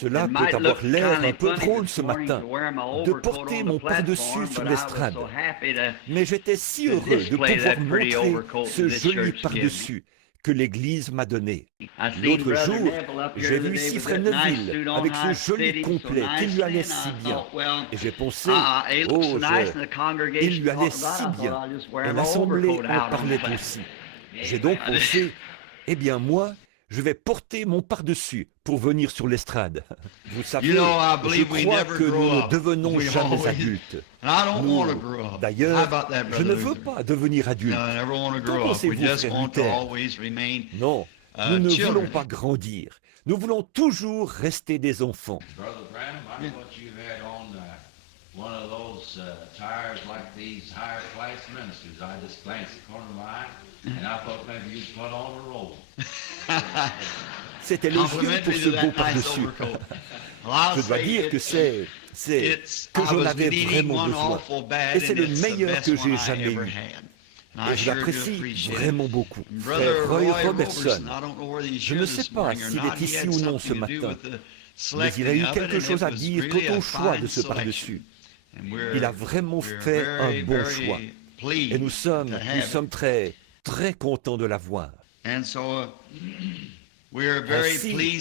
Cela peut avoir l'air un peu drôle ce matin, de porter mon pardessus sur l'estrade. Mais j'étais si heureux de pouvoir montrer ce joli pardessus que l'Église m'a donné. L'autre jour, j'ai vu ici Frère Neville avec ce joli complet qui lui allait si bien. Et j'ai pensé, oh, il lui allait si bien. Et l'Assemblée en parlait aussi. J'ai donc pensé, eh bien moi, je vais porter mon pardessus pour venir sur l'estrade. Vous savez, je crois que nous ne devenons jamais adultes. D'ailleurs, je ne veux pas devenir adulte. Qu'en pensez-vous, Frère Luther? Non, nous ne voulons pas grandir. Nous voulons toujours rester des enfants. One of those tires like these higher class ministers. I just glanced at the corner of my eye, and I thought maybe you'd put on a robe. C'est élogieux pour ce beau par-dessus. Je dois dire que c'est que j'en avais vraiment besoin. Et c'est le meilleur que j'ai jamais eu. Et je l'apprécie vraiment beaucoup. Frère Roy Robertson, je ne sais pas s'il est ici ou non ce matin, mais il a eu quelque chose à dire quant au choix de ce par-dessus. Il a vraiment fait un bon choix. Et nous sommes très, très contents de l'avoir. Ainsi,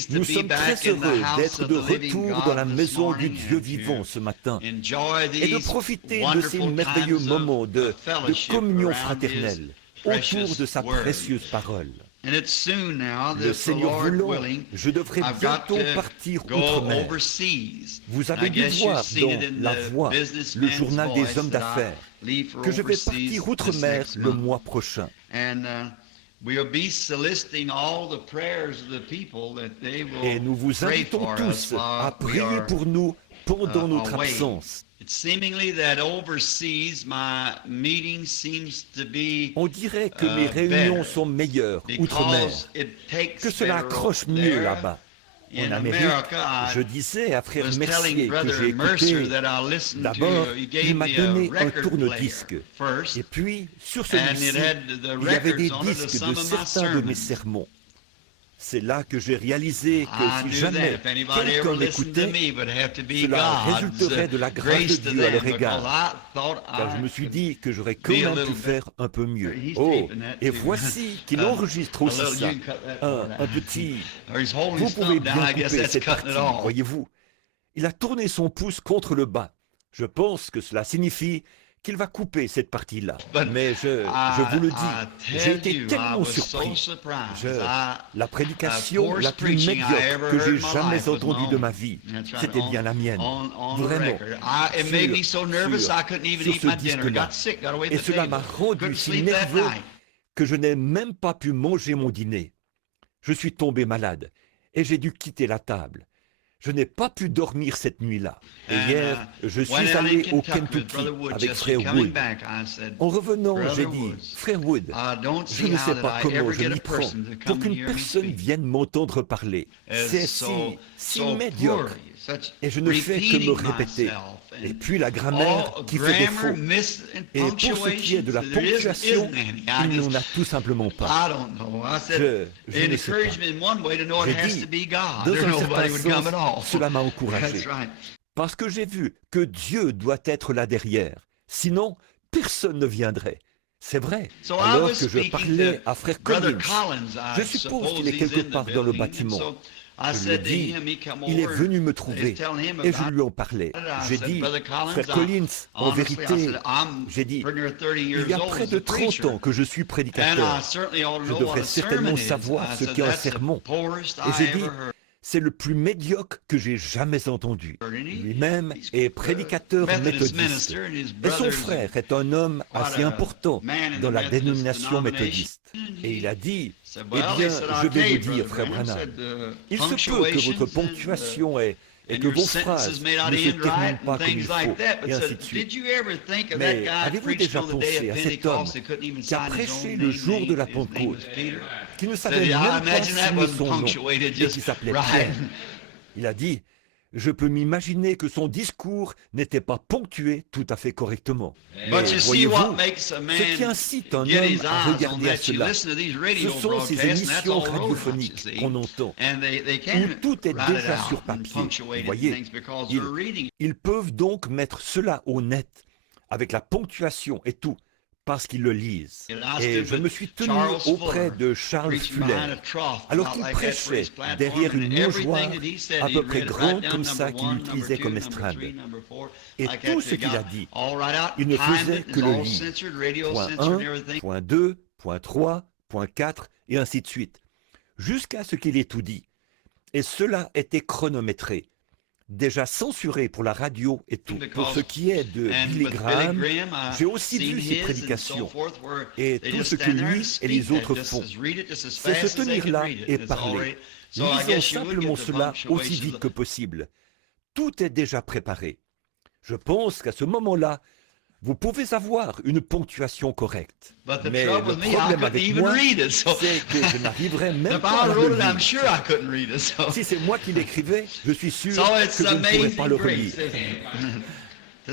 nous sommes très heureux d'être de retour dans la maison du Dieu vivant ce matin et de profiter de ces merveilleux moments de communion fraternelle autour de sa précieuse parole. Le Seigneur voulant, je devrais bientôt partir outre-mer. Vous avez dû voir dans La Voix, le journal des hommes d'affaires, que je vais partir outre-mer le mois prochain. Et nous vous invitons tous à prier pour nous pendant notre absence. On dirait que mes réunions sont meilleures outre-mer, que cela accroche mieux là-bas. En Amérique, je disais à Frère Mercier que j'ai écouté, d'abord, il m'a donné un tourne-disque. Et puis, sur celui-ci, il y avait des disques de certains de mes sermons. C'est là que j'ai réalisé que si jamais quelqu'un m'écoutait, cela résulterait de la grâce de Dieu à leur égard. Car je me suis dit que j'aurais quand même pu faire un peu mieux. Oh, et voici qu'il enregistre aussi ça. Un petit... Vous pouvez bien couper cette partie, voyez-vous. Il a tourné son pouce contre le bas. Je pense que cela signifie qu'il va couper cette partie-là. Mais je vous le dis, j'ai été tellement surpris. La prédication la plus médiocre que j'ai jamais entendue de ma vie, c'était bien la mienne. Vraiment. Sur ce disque-là. Et cela m'a rendu si nerveux que je n'ai même pas pu manger mon dîner. Je suis tombé malade et j'ai dû quitter la table. Je n'ai pas pu dormir cette nuit-là. Et hier, je suis allé au Kentucky avec Frère Wood. En revenant, j'ai dit, Frère Wood, je ne sais pas comment je m'y prends pour qu'une personne vienne m'entendre parler. C'est si médiocre. Et je ne fais que me répéter. Et puis la grammaire qui fait défaut. Et pour ce qui est de la ponctuation, il n'y en a tout simplement pas. Je ne sais pas. J'ai dit, dans un certain sens, cela m'a encouragé. Parce que j'ai vu que Dieu doit être là derrière. Sinon, personne ne viendrait. C'est vrai. Alors que je parlais à Frère Collins, je suppose qu'il est quelque part dans le bâtiment. Je lui ai dit, il est venu me trouver et je lui en parlais. J'ai dit, Frère Collins, en vérité, j'ai dit, il y a près de 30 ans que je suis prédicateur. Je devrais certainement savoir ce qu'est un sermon. Et j'ai dit, c'est le plus médiocre que j'ai jamais entendu. Lui-même est prédicateur méthodiste. Et son frère est un homme assez important dans la dénomination méthodiste. Et il a dit, eh bien, je vais vous dire, frère Branham, il se peut que votre ponctuation est et que vos phrases ne se terminent pas comme il faut, et ainsi de suite. Mais avez-vous déjà pensé à cet homme qui a prêché le jour de la Pentecôte, qui ne savait même pas signer son nom, et qui s'appelait Pierre? Il a dit, Je peux m'imaginer que son discours n'était pas ponctué tout à fait correctement. Mais voyez-vous, ce qui incite un homme à regarder à cela, ce sont ces émissions radiophoniques qu'on entend, où tout est déjà sur papier. Vous voyez, ils peuvent donc mettre cela au net, avec la ponctuation et tout, parce qu'ils le lisent. Et je me suis tenu auprès de Charles Fuller, alors qu'il prêchait derrière une mangeoire à peu près grande comme ça qu'il utilisait comme estrade. Et tout ce qu'il a dit, il ne faisait que le lire. Point 1, point 2, point 3, point 4, et ainsi de suite, jusqu'à ce qu'il ait tout dit. Et cela était chronométré, déjà censuré pour la radio et tout. Pour ce qui est de Billy Graham, j'ai aussi vu ses prédications et tout ce que lui et les autres font. C'est se tenir là et parler, lisant simplement cela aussi vite que possible. Tout est déjà préparé. Je pense qu'à ce moment-là, vous pouvez avoir une ponctuation correcte. Mais le problème avec moi, c'est que je n'arriverai même pas à le lire. Si c'est moi qui l'écrivais, je suis sûr que je ne pourrais pas le relire.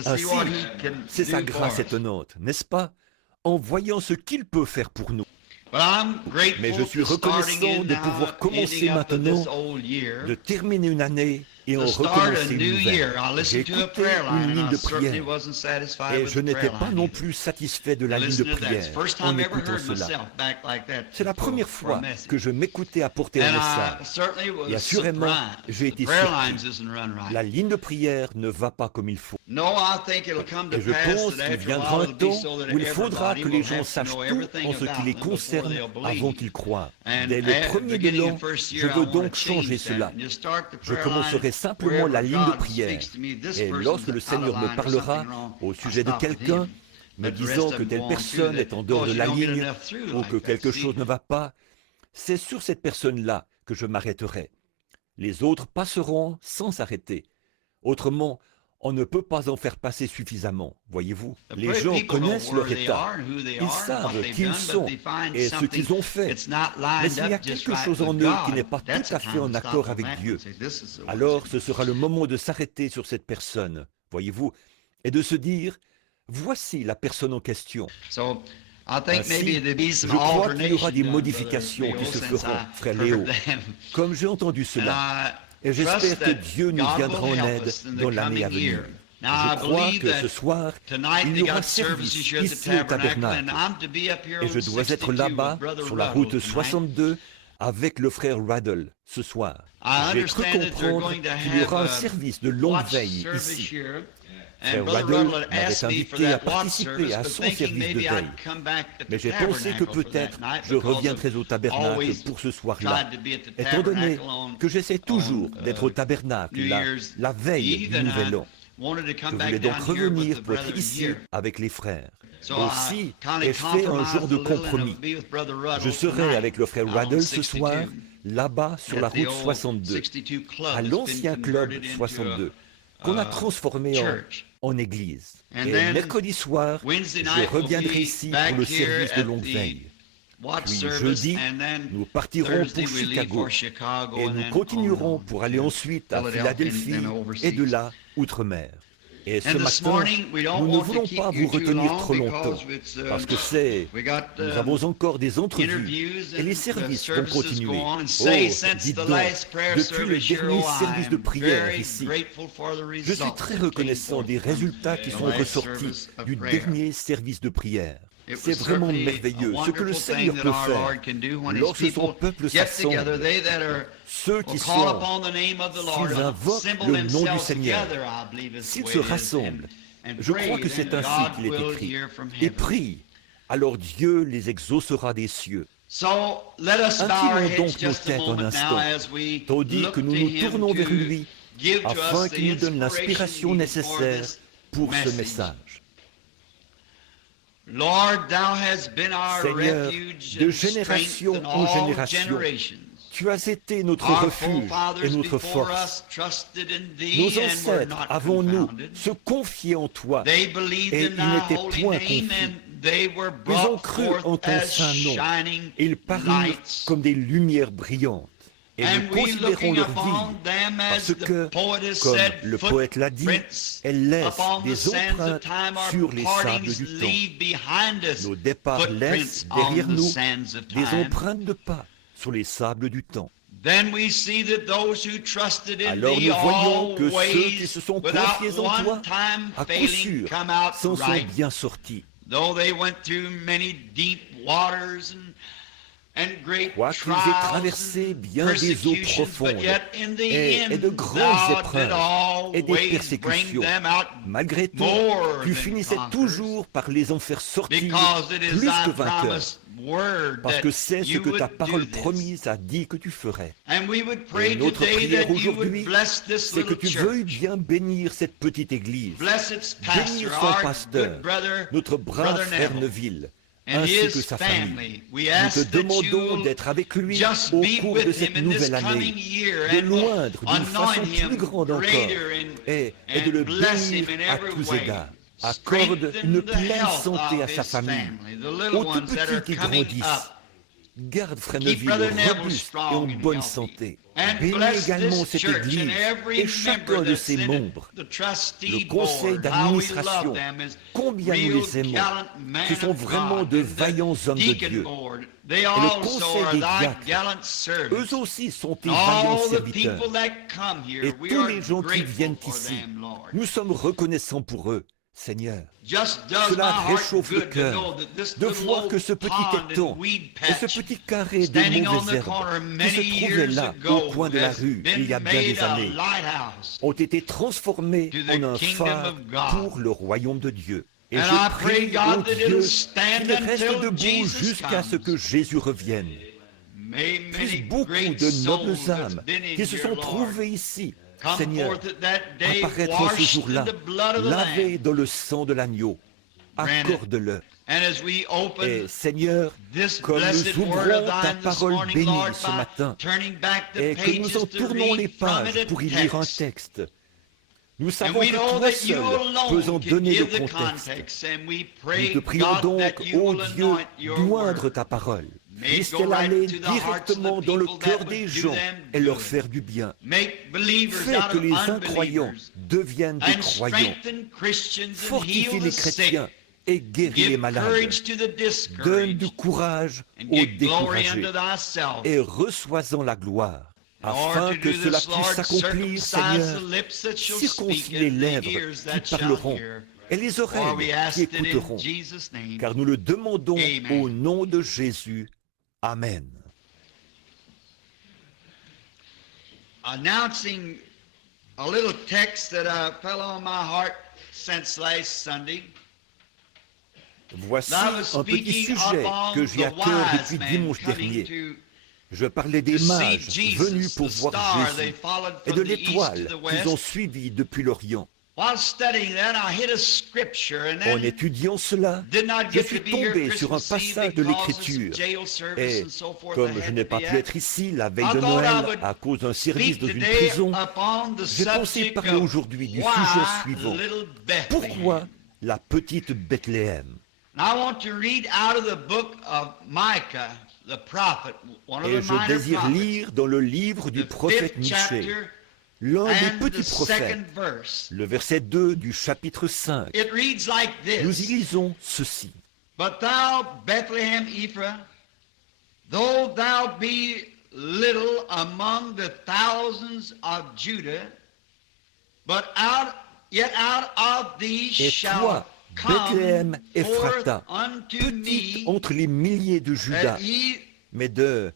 Ainsi, c'est sa grâce étonnante, n'est-ce pas, en voyant ce qu'il peut faire pour nous. Mais je suis reconnaissant de pouvoir commencer maintenant, de terminer une année et en recommencer une nouvelle. J'ai écouté une ligne de prière et je n'étais pas non plus satisfait de la ligne de prière en écoutant cela. C'est la première fois que je m'écoutais apporter un message. Et assurément, j'ai été surpris. La ligne de prière ne va pas comme il faut. Et je pense qu'il viendra un temps où il faudra que les gens sachent tout en ce qui les concerne avant qu'ils croient. Dès le premier de l'an, je veux donc changer cela. Je commencerai simplement la ligne de prière. Et lorsque le Seigneur me parlera au sujet de quelqu'un, me disant que telle personne est en dehors de la ligne ou que quelque chose ne va pas, c'est sur cette personne-là que je m'arrêterai. Les autres passeront sans s'arrêter. Autrement, on ne peut pas en faire passer suffisamment, voyez-vous. Les gens connaissent leur état, ils savent qui ils sont et ce qu'ils ont fait. Mais il y a quelque chose en eux qui n'est pas tout à fait en accord avec Dieu. Alors ce sera le moment de s'arrêter sur cette personne, voyez-vous, et de se dire, voici la personne en question. Ainsi, je crois qu'il y aura des modifications qui se feront, frère Léo, comme j'ai entendu cela. Et j'espère que Dieu nous viendra en aide dans l'année à venir. Je crois que ce soir, il y aura service ici au tabernacle. Et je dois être là-bas, sur la route 62, avec le frère Ruddle, ce soir. J'ai cru comprendre qu'il y aura un service de longue veille ici. Frère Ruddle m'avait invité à participer à son service de veille. Mais j'ai pensé que peut-être je reviendrai au tabernacle pour ce soir-là, étant donné que j'essaie toujours d'être au tabernacle la veille du Nouvel An. Je voulais donc revenir pour être ici avec les frères. Aussi, ai-je fait un genre de compromis. Je serai avec le frère Ruddle ce soir, là-bas sur la route 62, à l'ancien club 62, qu'on a transformé en église. Et mercredi soir, je reviendrai ici pour le service de longue veille. Puis jeudi, nous partirons pour Chicago et nous continuerons pour aller ensuite à Philadelphie et de là, outre-mer. Et ce matin, nous ne voulons pas vous retenir trop longtemps, parce que nous avons encore des entrevues et les services vont continuer. Oh, dites donc, depuis le dernier service de prière ici, je suis très reconnaissant des résultats qui sont ressortis du dernier service de prière. C'est vraiment merveilleux ce que le Seigneur peut faire lorsque son peuple s'assemble. Ceux qui sont, s'ils invoquent le nom du Seigneur, s'ils se rassemblent, je crois que c'est ainsi qu'il est écrit, et prient, alors Dieu les exaucera des cieux. Inclinons donc nos têtes un instant, tandis que nous nous tournons vers lui, afin qu'il nous donne l'inspiration nécessaire pour ce message. Seigneur, de génération en génération, tu as été notre refuge et notre force. Nos ancêtres, avant nous, se confiaient en toi et ils n'étaient point confus. Ils ont cru en ton saint nom. Ils parurent comme des lumières brillantes. Et nous considérons leur vie parce que, comme le poète l'a dit, elles laissent des empreintes sur les sables du temps. Nos départs laissent derrière nous des empreintes de pas sur les sables du temps. Alors nous voyons que ceux qui se sont confiés en toi, à coup sûr, s'en sont bien sortis. Quoiqu'ils aient traversé bien des eaux profondes et de grandes épreuves et des persécutions, malgré tout, tu finissais toujours par les en faire sortir plus que vainqueurs, parce que c'est ce que ta parole promise a dit que tu ferais. Et notre prière aujourd'hui, c'est que tu veuilles bien bénir cette petite église, bénir son pasteur, notre brave frère Neville, ainsi que sa famille. Nous te demandons d'être avec lui au cours de cette nouvelle année, de l'oindre d'une façon plus grande encore, et de le bénir à tous égards. Accorde une pleine santé à sa famille, aux tout petits qui grandissent. Garde Frère Neville robuste et en bonne santé. Bénis également cette Église et chacun de ses membres. Le conseil d'administration, combien nous les aimons. Ce sont vraiment de vaillants hommes de Dieu. Et le conseil des diacres, eux aussi sont des vaillants serviteurs. Et tous les gens qui viennent ici, nous sommes reconnaissants pour eux. Seigneur, cela réchauffe le cœur de voir que ce petit étang et ce petit carré de mauvaises herbes qui se trouvaient là au coin de la rue il y a bien des années ont été transformés en un phare pour le royaume de Dieu. Et je prie au Dieu qu'il reste debout jusqu'à ce que Jésus revienne. Puisse beaucoup de nobles âmes qui se sont trouvées ici, Seigneur, apparaître en ce jour-là, lavés dans le sang de l'agneau. Accorde-le. Et Seigneur, comme nous ouvrons ta parole bénie ce matin, et que nous en tournons les pages pour y lire un texte, nous savons que toi seul peux en donner le contexte. Nous te prions donc, ô Dieu, d'oindre ta parole. Puisse-t-elle aller directement dans le cœur des gens et leur faire du bien. Fais que les incroyants deviennent des croyants. Fortifie les chrétiens et guéris les malades. Donne du courage aux découragés et reçois-en la gloire. Afin que cela puisse s'accomplir, Seigneur, circoncis les lèvres qui parleront et les oreilles qui écouteront, car nous le demandons au nom de Jésus. Amen. Announcing a little text that fell on my heart since last Sunday. Voici un petit sujet que j'ai à cœur depuis dimanche dernier. Je parlais des mages venus pour voir Jésus et de l'étoile qu'ils ont suivi depuis l'Orient. En étudiant cela, je suis tombé sur un passage de l'Écriture et, comme je n'ai pas pu être ici la veille de Noël à cause d'un service dans une prison, j'ai pensé parler aujourd'hui du sujet suivant. Pourquoi la petite Bethléem? Et je désire lire dans le livre du prophète Michée, l'un des petits prophètes, le verset 2 du chapitre 5. Nous y lisons ceci. But thou, Bethlehem Ephraim, though thou be little among the thousands of Judah, but yet out of thee shall Bethléem Ephrata, petite entre les milliers de Juda, mais de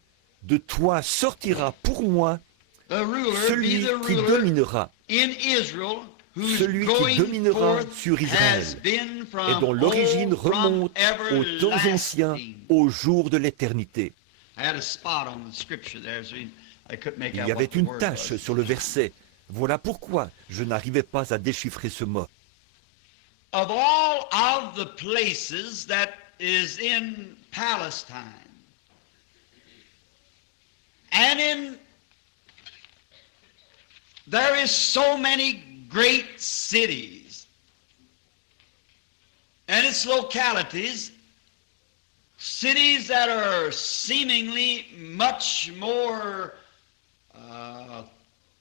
toi sortira pour moi celui qui dominera, sur Israël, et dont l'origine remonte aux temps anciens, au jour de l'éternité. Il y avait une tache sur le verset. Voilà pourquoi je n'arrivais pas à déchiffrer ce mot. Of all of the places that is in Palestine, and there is so many great cities and its localities, cities that are seemingly much more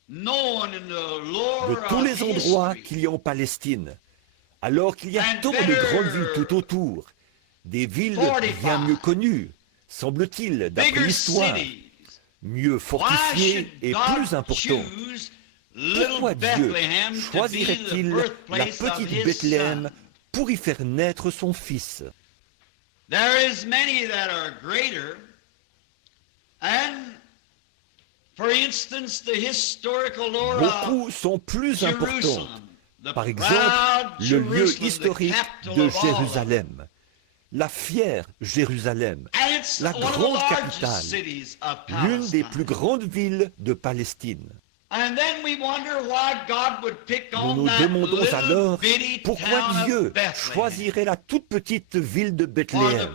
de tous les endroits qu'il y a en Palestine, alors qu'il y a tant de grandes villes tout autour, des villes bien mieux connues, semble-t-il, d'après l'histoire, mieux fortifiées et plus importantes. Pourquoi Dieu choisirait-il la petite Bethléem pour y faire naître son fils? Beaucoup sont plus importants. Par exemple, le lieu historique de Jérusalem, la fière Jérusalem, la grande capitale, l'une des plus grandes villes de Palestine. Nous nous demandons alors pourquoi Dieu choisirait la toute petite ville de Bethléem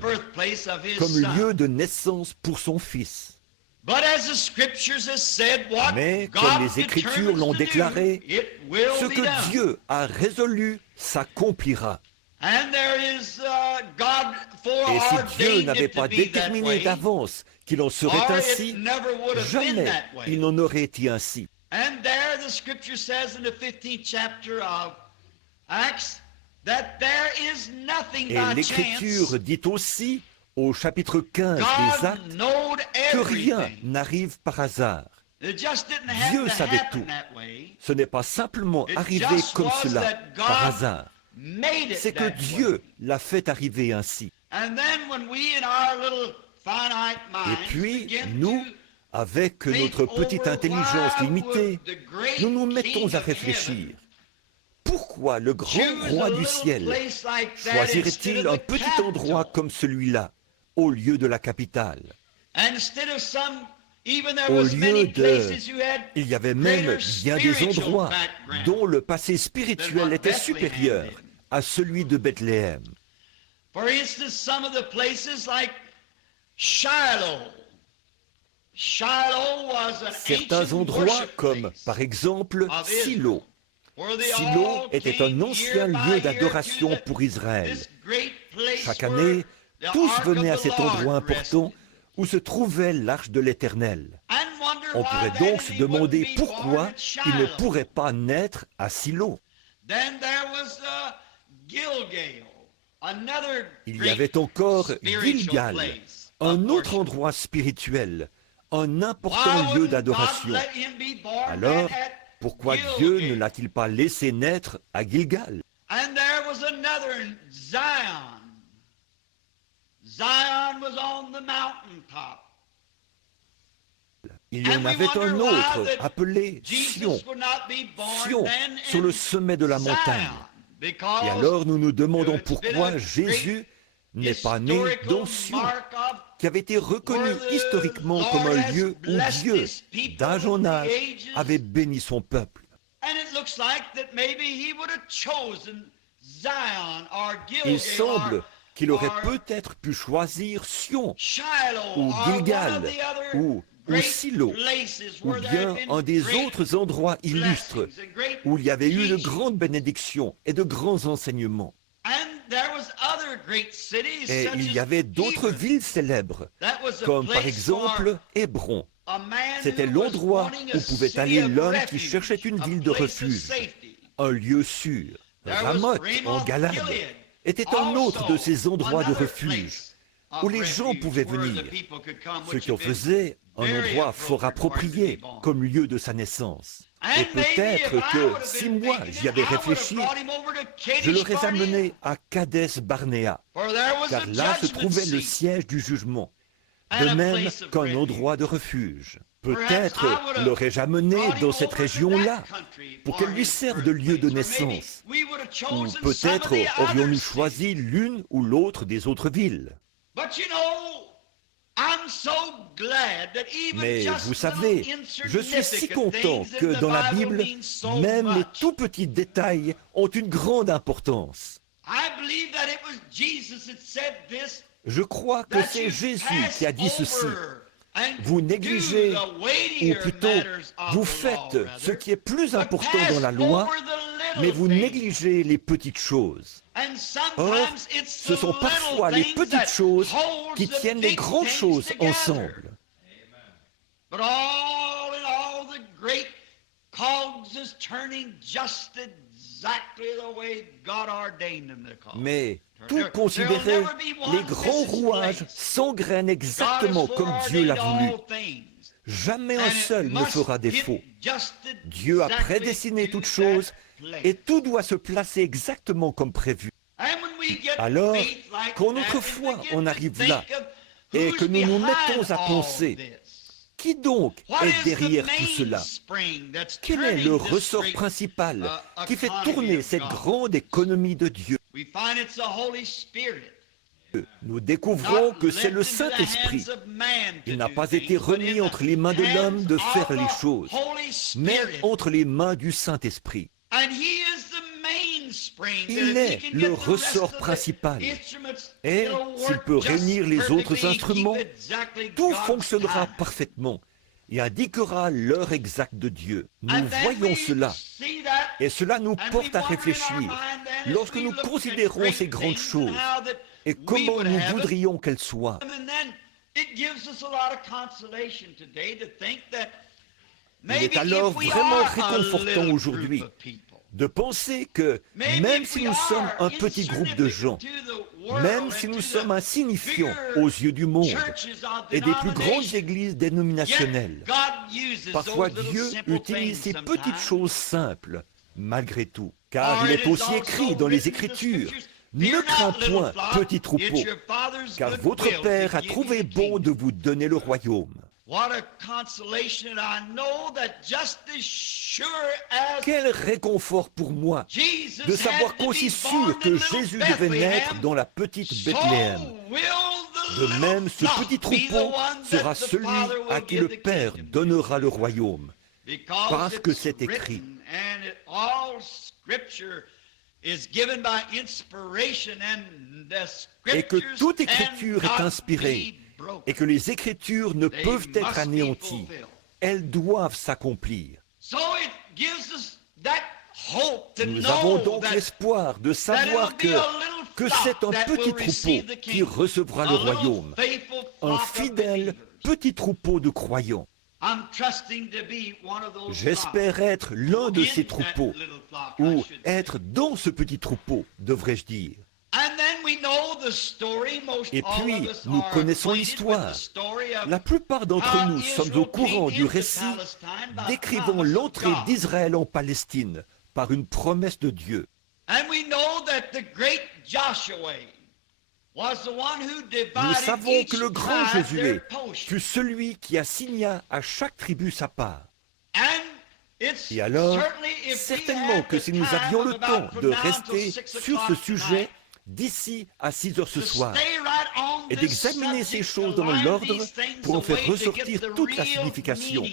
comme lieu de naissance pour son fils. Mais comme les Écritures l'ont déclaré, ce que Dieu a résolu s'accomplira. Et si Dieu n'avait pas déterminé d'avance qu'il en serait ainsi, jamais il n'en aurait été ainsi. And there the scripture says in the 15th chapter of Acts that there is nothing Et by l'Écriture chance. dit aussi au chapitre 15 des God Actes knowed que rien everything. n'arrive par hasard. It just didn't Dieu happen to savait happen tout. that way. Ce n'est pas simplement It arrivé just comme was cela, that God par hasard. made it C'est que that Dieu way. l'a fait arriver ainsi. And then when we in our little finite Et minds puis, begin nous, to avec notre petite intelligence limitée, nous nous mettons à réfléchir. Pourquoi le grand roi du ciel choisirait-il un petit endroit comme celui-là, au lieu de la capitale? Au lieu de... Il y avait même bien des endroits dont le passé spirituel était supérieur à celui de Bethléem. For instance, some of the places like Shiloh. Shiloh was an Certains ancient endroits worship comme place par exemple of Silo. Israel, where they Silo all était came un ancien year by lieu year d'adoration to pour Israël. this great place Chaque where année, the tous Ark venaient à of the cet Lord endroit important rested. où se trouvait l'arche de l'Éternel. And wonder On why pourrait then donc se he wouldn't demander be pourquoi born at il ne Shiloh. pourrait pas naître à Silo. Then there was Gilgal, another Il y great avait encore spiritual Gilgal, place un of autre worship. endroit spirituel, un Why important lieu wouldn't d'adoration. God let him be born Alors, then at pourquoi Gilgal? Dieu ne l'a-t-il pas laissé naître à Gilgal? And there was another in Zion. Zion was on the mountaintop. Il y en avait un autre appelé Sion, Sion, sur le sommet de la montagne. Et alors nous nous demandons pourquoi Jésus n'est pas né dans Sion, qui avait été reconnu historiquement comme un lieu où Dieu, d'âge en âge, avait béni son peuple. Il semble qu'il aurait peut-être pu choisir Sion, ou Gilgal, ou Silo, ou bien un des autres endroits illustres où il y avait eu de grandes bénédictions et de grands enseignements. Et il y avait d'autres villes célèbres, comme par exemple Hébron. C'était l'endroit où pouvait aller l'homme qui cherchait une ville de refuge, un lieu sûr. Ramoth, en Galade, était un autre de ces endroits de refuge où les gens pouvaient venir, ce qui en faisait un endroit fort approprié comme lieu de sa naissance. Et peut-être que si moi j'y avais réfléchi, je l'aurais amené à Kadès Barnéa, car là se trouvait le siège du jugement, de même qu'un endroit de refuge. Peut-être l'aurais-je amené dans cette région-là pour qu'elle lui serve de lieu de naissance. Ou peut-être aurions-nous choisi l'une ou l'autre des autres villes. Mais vous savez, je suis si content que dans la Bible, même les tout petits détails ont une grande importance. Je crois que c'est Jésus qui a dit ceci. Vous négligez, ou plutôt, vous faites ce qui est plus important dans la loi, mais vous négligez les petites choses. Or, ce sont parfois les petites choses qui tiennent les grandes choses ensemble. Mais tout considéré, les grands rouages s'engrainent exactement comme Dieu l'a voulu. Jamais un seul ne fera défaut. Dieu a prédestiné toutes choses et tout doit se placer exactement comme prévu. Alors, quand notre foi en arrive là et que nous nous mettons à penser, qui donc est derrière tout cela? Quel est le ressort principal qui fait tourner cette grande économie de Dieu? Nous découvrons que c'est le Saint-Esprit. Il n'a pas été remis entre les mains de l'homme de faire les choses, mais entre les mains du Saint-Esprit. Il est le ressort principal. Et s'il peut réunir les autres instruments, tout fonctionnera parfaitement et indiquera l'heure exacte de Dieu. Nous voyons cela. Et cela nous porte à réfléchir lorsque nous considérons ces grandes choses et comment nous voudrions qu'elles soient. Il est alors vraiment réconfortant aujourd'hui de penser que même si nous sommes un petit groupe de gens, même si nous sommes insignifiants aux yeux du monde et des plus grandes églises dénominationnelles, parfois Dieu utilise ces petites choses simples malgré tout, car il est aussi écrit dans les Écritures: ne crains point, petit troupeau, car votre Père a trouvé bon de vous donner le royaume. Quel réconfort pour moi de savoir qu'aussi sûr que Jésus devait naître dans la petite Bethléem, de même ce petit troupeau sera celui à qui le Père donnera le royaume, parce que c'est écrit. Et que toute écriture est inspirée, et que les Écritures ne peuvent être anéanties. Elles doivent s'accomplir. Nous avons donc l'espoir de savoir que c'est un petit troupeau qui recevra le royaume, un fidèle petit troupeau de croyants. J'espère être l'un de ces troupeaux, ou être dans ce petit troupeau, devrais-je dire. Et puis, nous connaissons l'histoire. La plupart d'entre nous sommes au courant du récit décrivant l'entrée d'Israël en Palestine par une promesse de Dieu. Nous savons que le grand Josué fut celui qui assigna à chaque tribu sa part. Et alors, certainement que si nous avions le temps de rester sur ce sujet d'ici à 6 heures ce soir et d'examiner ces choses dans l'ordre pour en faire ressortir toute la signification.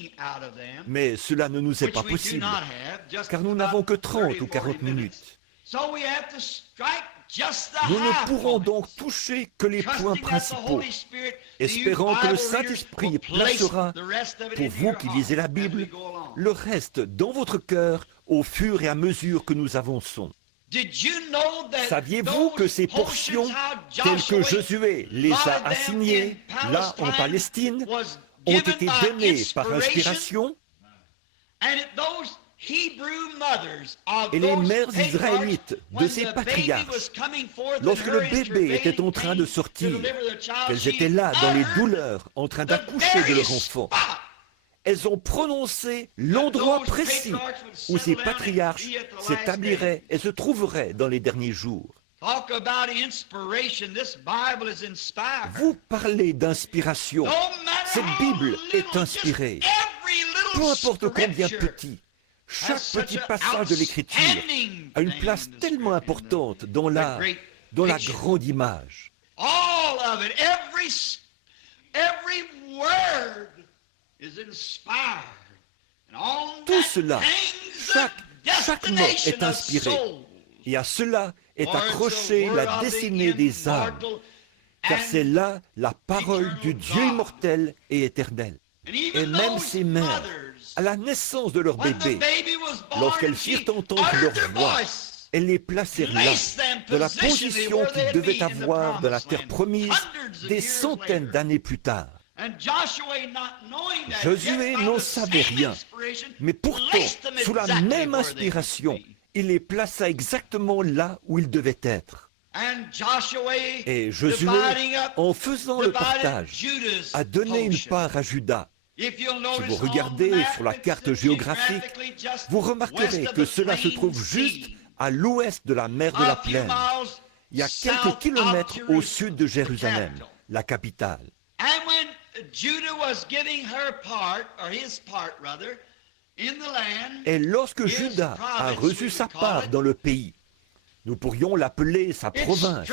Mais cela ne nous est pas possible, car nous n'avons que 30 ou 40 minutes. Nous ne pourrons donc toucher que les points principaux, espérant que le Saint-Esprit placera, pour vous qui lisez la Bible, le reste dans votre cœur au fur et à mesure que nous avançons. Saviez-vous que ces portions, telles que Josué les a assignées là en Palestine, ont été données par inspiration? Et les mères israélites de ces patriarches, lorsque le bébé était en train de sortir, qu'elles étaient là dans les douleurs, en train d'accoucher de leur enfant, elles ont prononcé l'endroit précis où ces patriarches s'établiraient et se trouveraient dans les derniers jours. Vous parlez d'inspiration. Cette Bible est inspirée. Peu importe combien petit, chaque petit passage de l'Écriture a une place tellement importante dans la grande image. Tout cela, chaque mot est inspiré, et à cela est accrochée la destinée des âmes, car c'est là la parole du Dieu immortel et éternel. Et même ces mères, à la naissance de leur bébé, lorsqu'elles firent entendre leur voix, elles les placèrent là, dans la position qu'ils devaient avoir dans la terre promise des centaines d'années plus tard. Josué n'en savait rien, mais pourtant, sous la même inspiration, il les plaça exactement là où ils devaient être. Et Josué, en faisant le partage, a donné une part à Juda. Si vous regardez sur la carte géographique, vous remarquerez que cela se trouve juste à l'ouest de la mer de la Plaine. Il y a quelques kilomètres au sud de Jérusalem, la capitale. Et lorsque Juda a reçu sa part dans le pays, nous pourrions l'appeler sa province.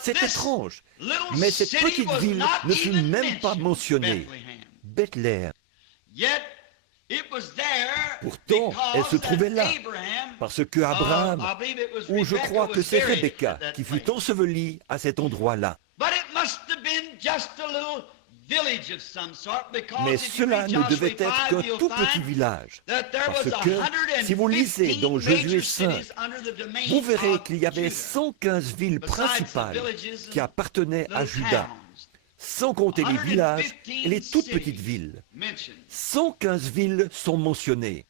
C'est étrange, mais cette petite ville ne fut même pas mentionnée, Bethléem. Pourtant, elle se trouvait là, parce que Abraham, ou je crois que c'est Rebecca, qui fut ensevelie à cet endroit-là. Mais cela ne devait être qu'un tout petit village, parce que, si vous lisez dans Josué 5, vous verrez qu'il y avait 115 villes principales qui appartenaient à Juda, sans compter les villages et les toutes petites villes. 115 villes sont mentionnées.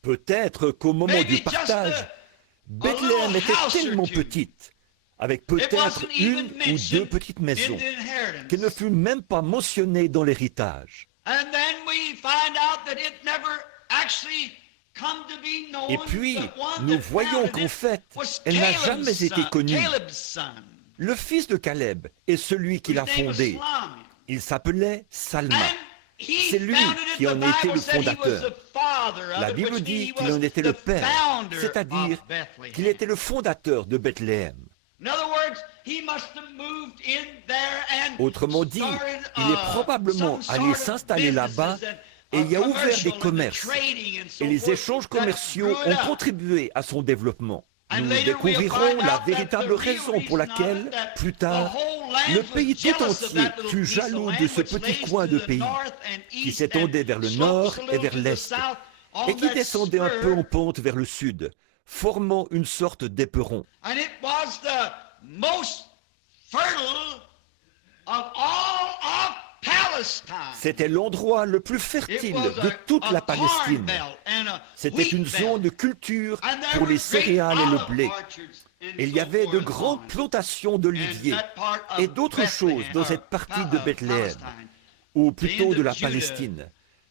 Peut-être qu'au moment du partage, Bethléem était tellement petite, avec peut-être une ou deux petites maisons, qu'elle ne fut même pas mentionnée dans l'héritage. Et puis, nous voyons qu'en fait, elle n'a jamais été connue. Le fils de Caleb est celui qui l'a fondée. Il s'appelait Salma. C'est lui qui en était le fondateur. La Bible dit qu'il en était le père, c'est-à-dire qu'il était le fondateur de Bethléem. Autrement dit, il est probablement allé s'installer là-bas et il a ouvert des commerces. Et les échanges commerciaux ont contribué à son développement. Nous découvrirons la véritable raison pour laquelle, plus tard, le pays tout entier fut jaloux de ce petit coin de pays qui s'étendait vers le nord et vers l'est et qui descendait un peu en pente vers le sud, formant une sorte d'éperon. C'était l'endroit le plus fertile de toute la Palestine. C'était une zone de culture pour les céréales et le blé. Et il y avait de grandes plantations d'oliviers et d'autres choses dans cette partie de Bethléem, ou plutôt de la Palestine,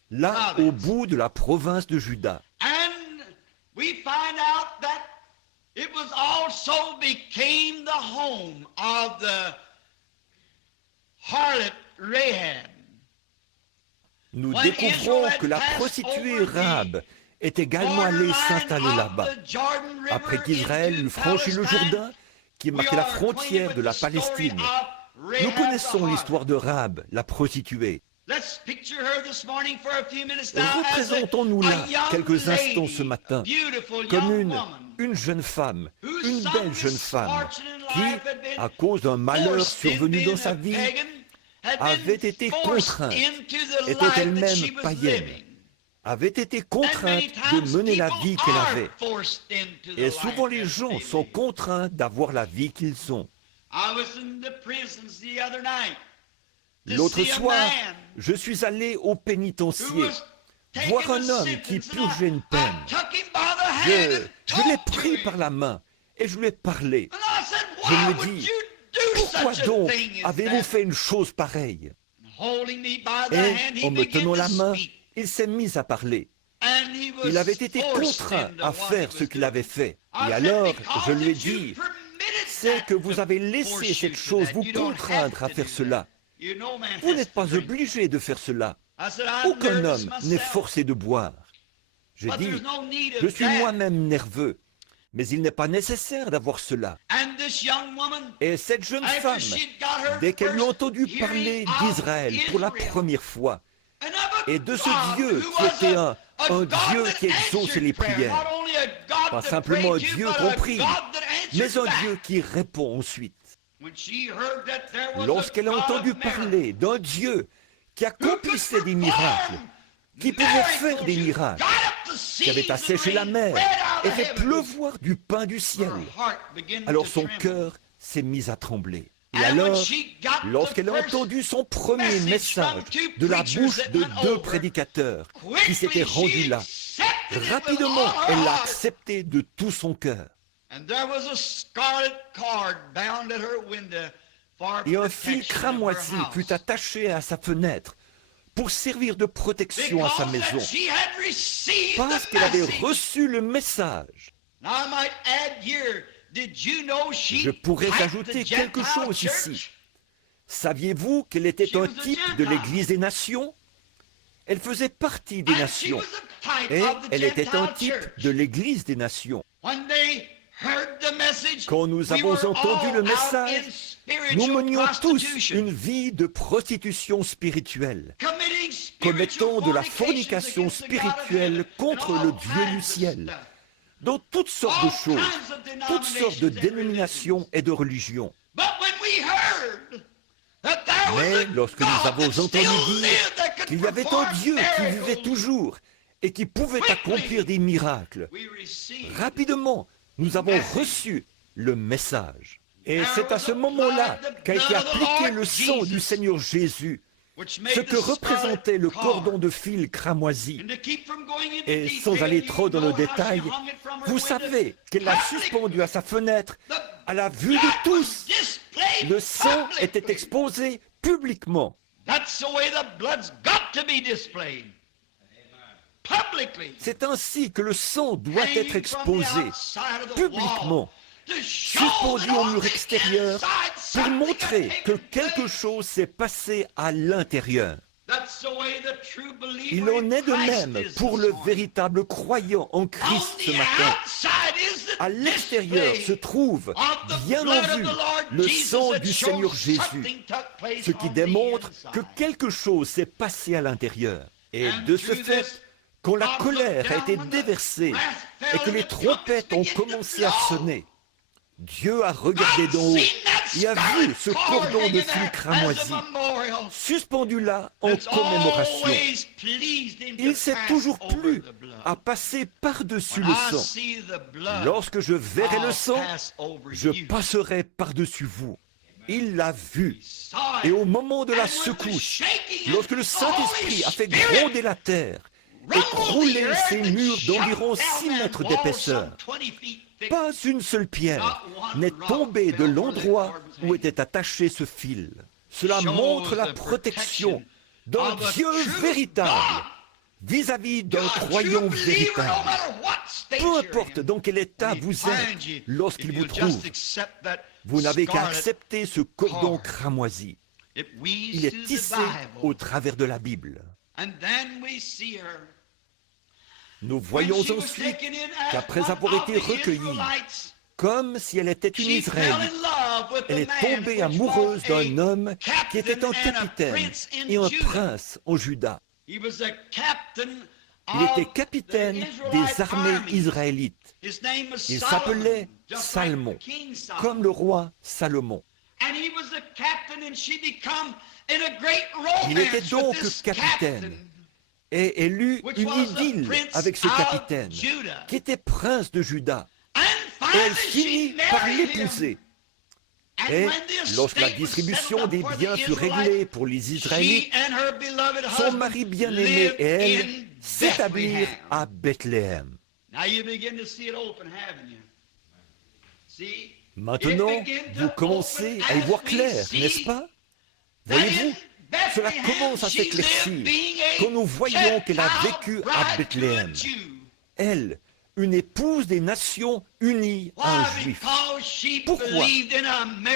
là au bout de la province de Juda. Nous découvrons que la prostituée Rahab est également allée s'installer là-bas. Après qu'Israël eut franchi le Jourdain, qui marquait la frontière de la Palestine, nous connaissons l'histoire de Rahab, la prostituée. Représentons-nous-la quelques instants ce matin comme une jeune femme, une belle jeune femme, qui, à cause d'un malheur survenu dans sa vie, avait été contrainte, était elle-même païenne, avait été contrainte de mener la vie qu'elle avait. Et souvent les gens sont contraints d'avoir la vie qu'ils ont. L'autre soir, je suis allé au pénitencier voir un homme qui purgeait une peine. Je l'ai pris par la main et je lui ai parlé. Je lui ai dit, pourquoi donc avez-vous fait une chose pareille? Et en me tenant la main, il s'est mis à parler. Il avait été contraint à faire ce qu'il avait fait. Et alors, je lui ai dit, c'est que vous avez laissé cette chose vous contraindre à faire cela. Vous n'êtes pas obligé de faire cela. Aucun homme n'est forcé de boire. J'ai dit, je suis moi-même nerveux, mais il n'est pas nécessaire d'avoir cela. Et cette jeune femme, dès qu'elle eut entendu parler d'Israël pour la première fois, et de ce Dieu qui était un Dieu qui exauce les prières, pas simplement un Dieu qu'on prie, mais un Dieu qui répond ensuite. Lorsqu'elle a entendu parler d'un Dieu qui accomplissait des miracles, qui pouvait faire des miracles, qui avait asséché la mer et fait pleuvoir du pain du ciel. Alors son cœur s'est mis à trembler. Et alors, lorsqu'elle a entendu son premier message de la bouche de 2 prédicateurs qui s'étaient rendus là, rapidement, elle l'a accepté de tout son cœur. Et un fil cramoisi fut attaché à sa fenêtre pour servir de protection à sa maison, parce qu'elle avait reçu le message. Je pourrais ajouter quelque chose ici. Saviez-vous qu'elle était un type de l'Église des nations? Elle faisait partie des nations, et elle était un type de l'Église des nations. Quand nous avons entendu le message, nous menions tous une vie de prostitution spirituelle, commettant de la fornication spirituelle contre le Dieu du ciel, dans toutes sortes de choses, toutes sortes de dénominations et de religions. Mais lorsque nous avons entendu dire qu'il y avait un Dieu qui vivait toujours et qui pouvait accomplir des miracles, rapidement, nous avons reçu le message. Et c'est à ce moment-là qu'a été appliqué le sang du Seigneur Jésus, ce que représentait le cordon de fil cramoisi. Et sans aller trop dans le détail, vous savez qu'elle l'a suspendu à sa fenêtre à la vue de tous. Le sang était exposé publiquement. C'est ainsi que le sang doit être exposé publiquement, suspendu au mur extérieur pour montrer que quelque chose s'est passé à l'intérieur. Il en est de même pour le véritable croyant en Christ ce matin. À l'extérieur se trouve, bien en vue, le sang du Seigneur Jésus, ce qui démontre que quelque chose s'est passé à l'intérieur. Et de ce fait, quand la colère a été déversée et que les trompettes ont commencé à sonner, Dieu a regardé d'en haut et a vu ce cordon de fil cramoisi, suspendu là en commémoration. Il s'est toujours plu à passer par-dessus le sang. Lorsque je verrai le sang, je passerai par-dessus vous. Il l'a vu. Et au moment de la secousse, lorsque le Saint-Esprit a fait gronder la terre, écrouler ces murs d'environ 6 mètres d'épaisseur, pas une seule pierre n'est tombée de l'endroit où était attaché ce fil. Cela montre la protection d'un Dieu véritable vis-à-vis d'un croyant véritable. Peu importe dans quel état vous êtes lorsqu'il vous trouve, vous n'avez qu'à accepter ce cordon cramoisi. Il est tissé au travers de la Bible. Nous voyons ensuite qu'après avoir été recueillie, comme si elle était une Israélite, elle est tombée amoureuse d'un homme qui était un capitaine et un prince en Juda. Il était capitaine des armées israélites. Il s'appelait Salmon, comme le roi Salomon. Il était donc capitaine. Et elle eut une idylle avec ce capitaine, qui était prince de Juda. Et elle finit par l'épouser. Et lorsque la distribution des biens fut réglée pour les Israélites, son mari bien-aimé et elle s'établirent à Bethléem. Maintenant, vous commencez à y voir clair, n'est-ce pas? Voyez-vous, cela commence à s'éclaircir quand nous voyons qu'elle a vécu à Bethléem. Elle, une épouse des nations unie à un juif. Pourquoi?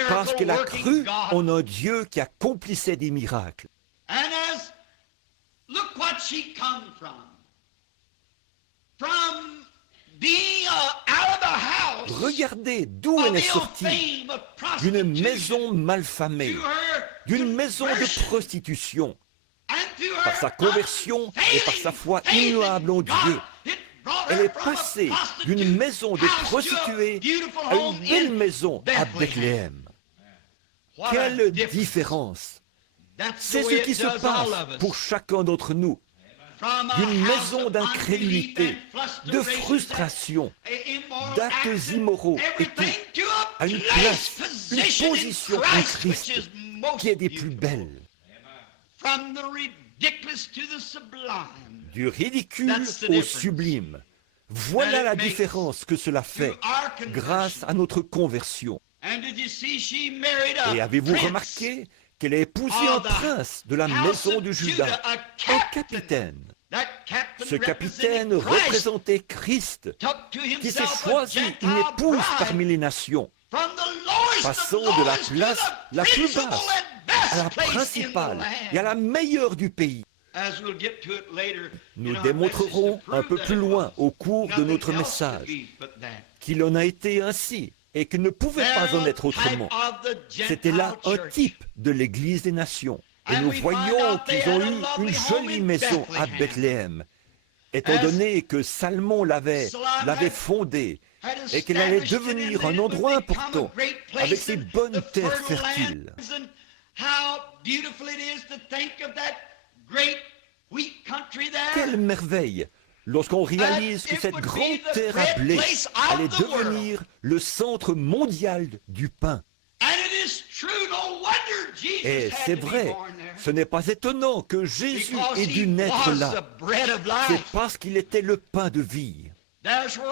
Parce qu'elle a cru en un Dieu qui accomplissait des miracles. Regardez d'où elle est sortie, d'une maison malfamée, d'une maison de prostitution. Par sa conversion et par sa foi immuable en Dieu, elle est passée d'une maison de prostituées à une belle maison à Bethléem. Quelle différence! C'est ce qui se passe pour chacun d'entre nous. d'une maison d'incrédulité, de frustration, d'actes immoraux et tout, à une place, une position en Christ qui est des plus belles. Du ridicule au sublime. Voilà la différence que cela fait grâce à notre conversion. Et avez-vous remarqué qu'elle a épousé un prince de la maison de Juda, un capitaine. Ce capitaine représentait Christ, qui s'est choisi une épouse parmi les nations, passant de la place la plus basse à la principale et à la meilleure du pays. Nous démontrerons un peu plus loin au cours de notre message qu'il en a été ainsi et qu'il ne pouvait pas en être autrement. C'était là un type de l'Église des nations. Et nous voyons qu'ils ont eu une jolie maison à Bethléem, étant donné que Salmon l'avait fondée et qu'elle allait devenir un endroit important avec ses bonnes terres fertiles. Quelle merveille lorsqu'on réalise que cette grande terre à blé allait devenir le centre mondial du pain. Et c'est vrai, ce n'est pas étonnant que Jésus ait dû naître là. C'est parce qu'il était le pain de vie.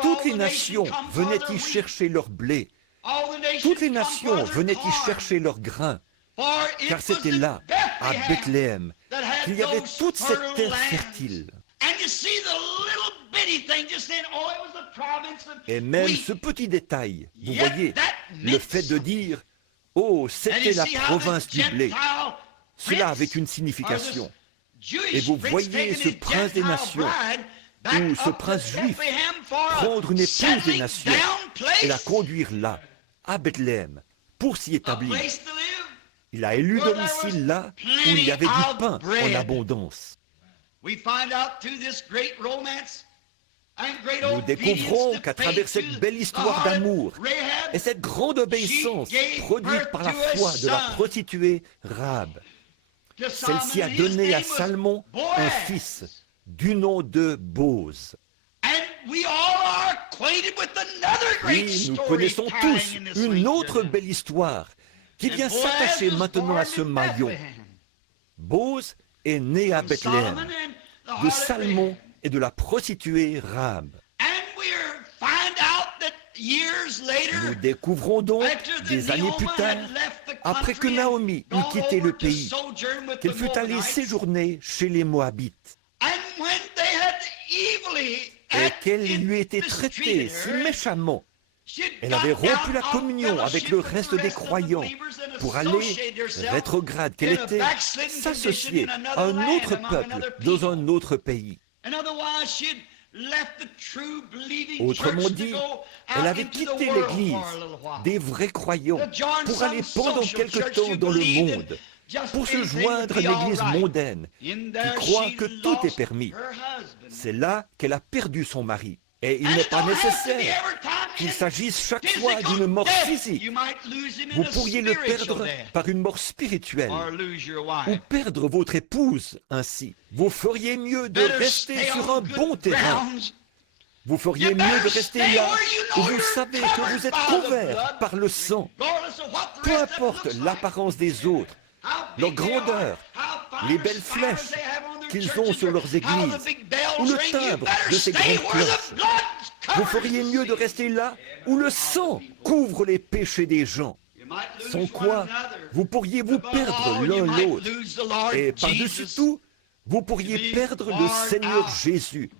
Toutes les nations venaient y chercher leur blé. Toutes les nations venaient y chercher leur grain. Car c'était là, à Bethléem, qu'il y avait toute cette terre fertile. Et même ce petit détail, vous voyez, le fait de dire « Oh, c'était la province du blé », cela avait une signification. Et vous voyez ce prince des nations, ou ce prince juif, prendre une épouse des nations et la conduire là, à Bethléem, pour s'y établir. Il a élu domicile là où il y avait du pain en abondance. Nous découvrons qu'à travers cette belle histoire d'amour et cette grande obéissance produite par la foi de la prostituée Rahab, celle-ci a donné à Salmon un fils du nom de Boz. Oui, nous connaissons tous une autre belle histoire qui vient s'attacher maintenant à ce maillon. Boz est né à Bethléem, de Salmon et de la prostituée Rahab. Nous découvrons donc, des années plus tard, après que Naomi eut quitté le pays, qu'elle fut allée séjourner chez les Moabites, et qu'elle lui était traitée si méchamment. Elle avait rompu la communion avec le reste des croyants pour aller, rétrograde qu'elle était, s'associer à un autre peuple dans un autre pays. Autrement dit, elle avait quitté l'Église des vrais croyants pour aller pendant quelque temps dans le monde, pour se joindre à l'Église mondaine qui croit que tout est permis. C'est là qu'elle a perdu son mari. Et il n'est pas nécessaire qu'il s'agisse chaque fois d'une mort physique. Vous pourriez le perdre par une mort spirituelle ou perdre votre épouse ainsi. Vous feriez mieux de rester sur un bon terrain. Vous feriez mieux de rester là où vous savez que vous êtes couvert par le sang. Peu importe l'apparence des autres, leur grandeur, les belles flèches qu'ils ont sur leurs églises, ou le timbre de ces grandes cloches. Vous feriez mieux de rester là où le sang couvre les péchés des gens. Sans quoi, vous pourriez vous perdre l'un l'autre. Et par-dessus tout, vous pourriez perdre le Seigneur Jésus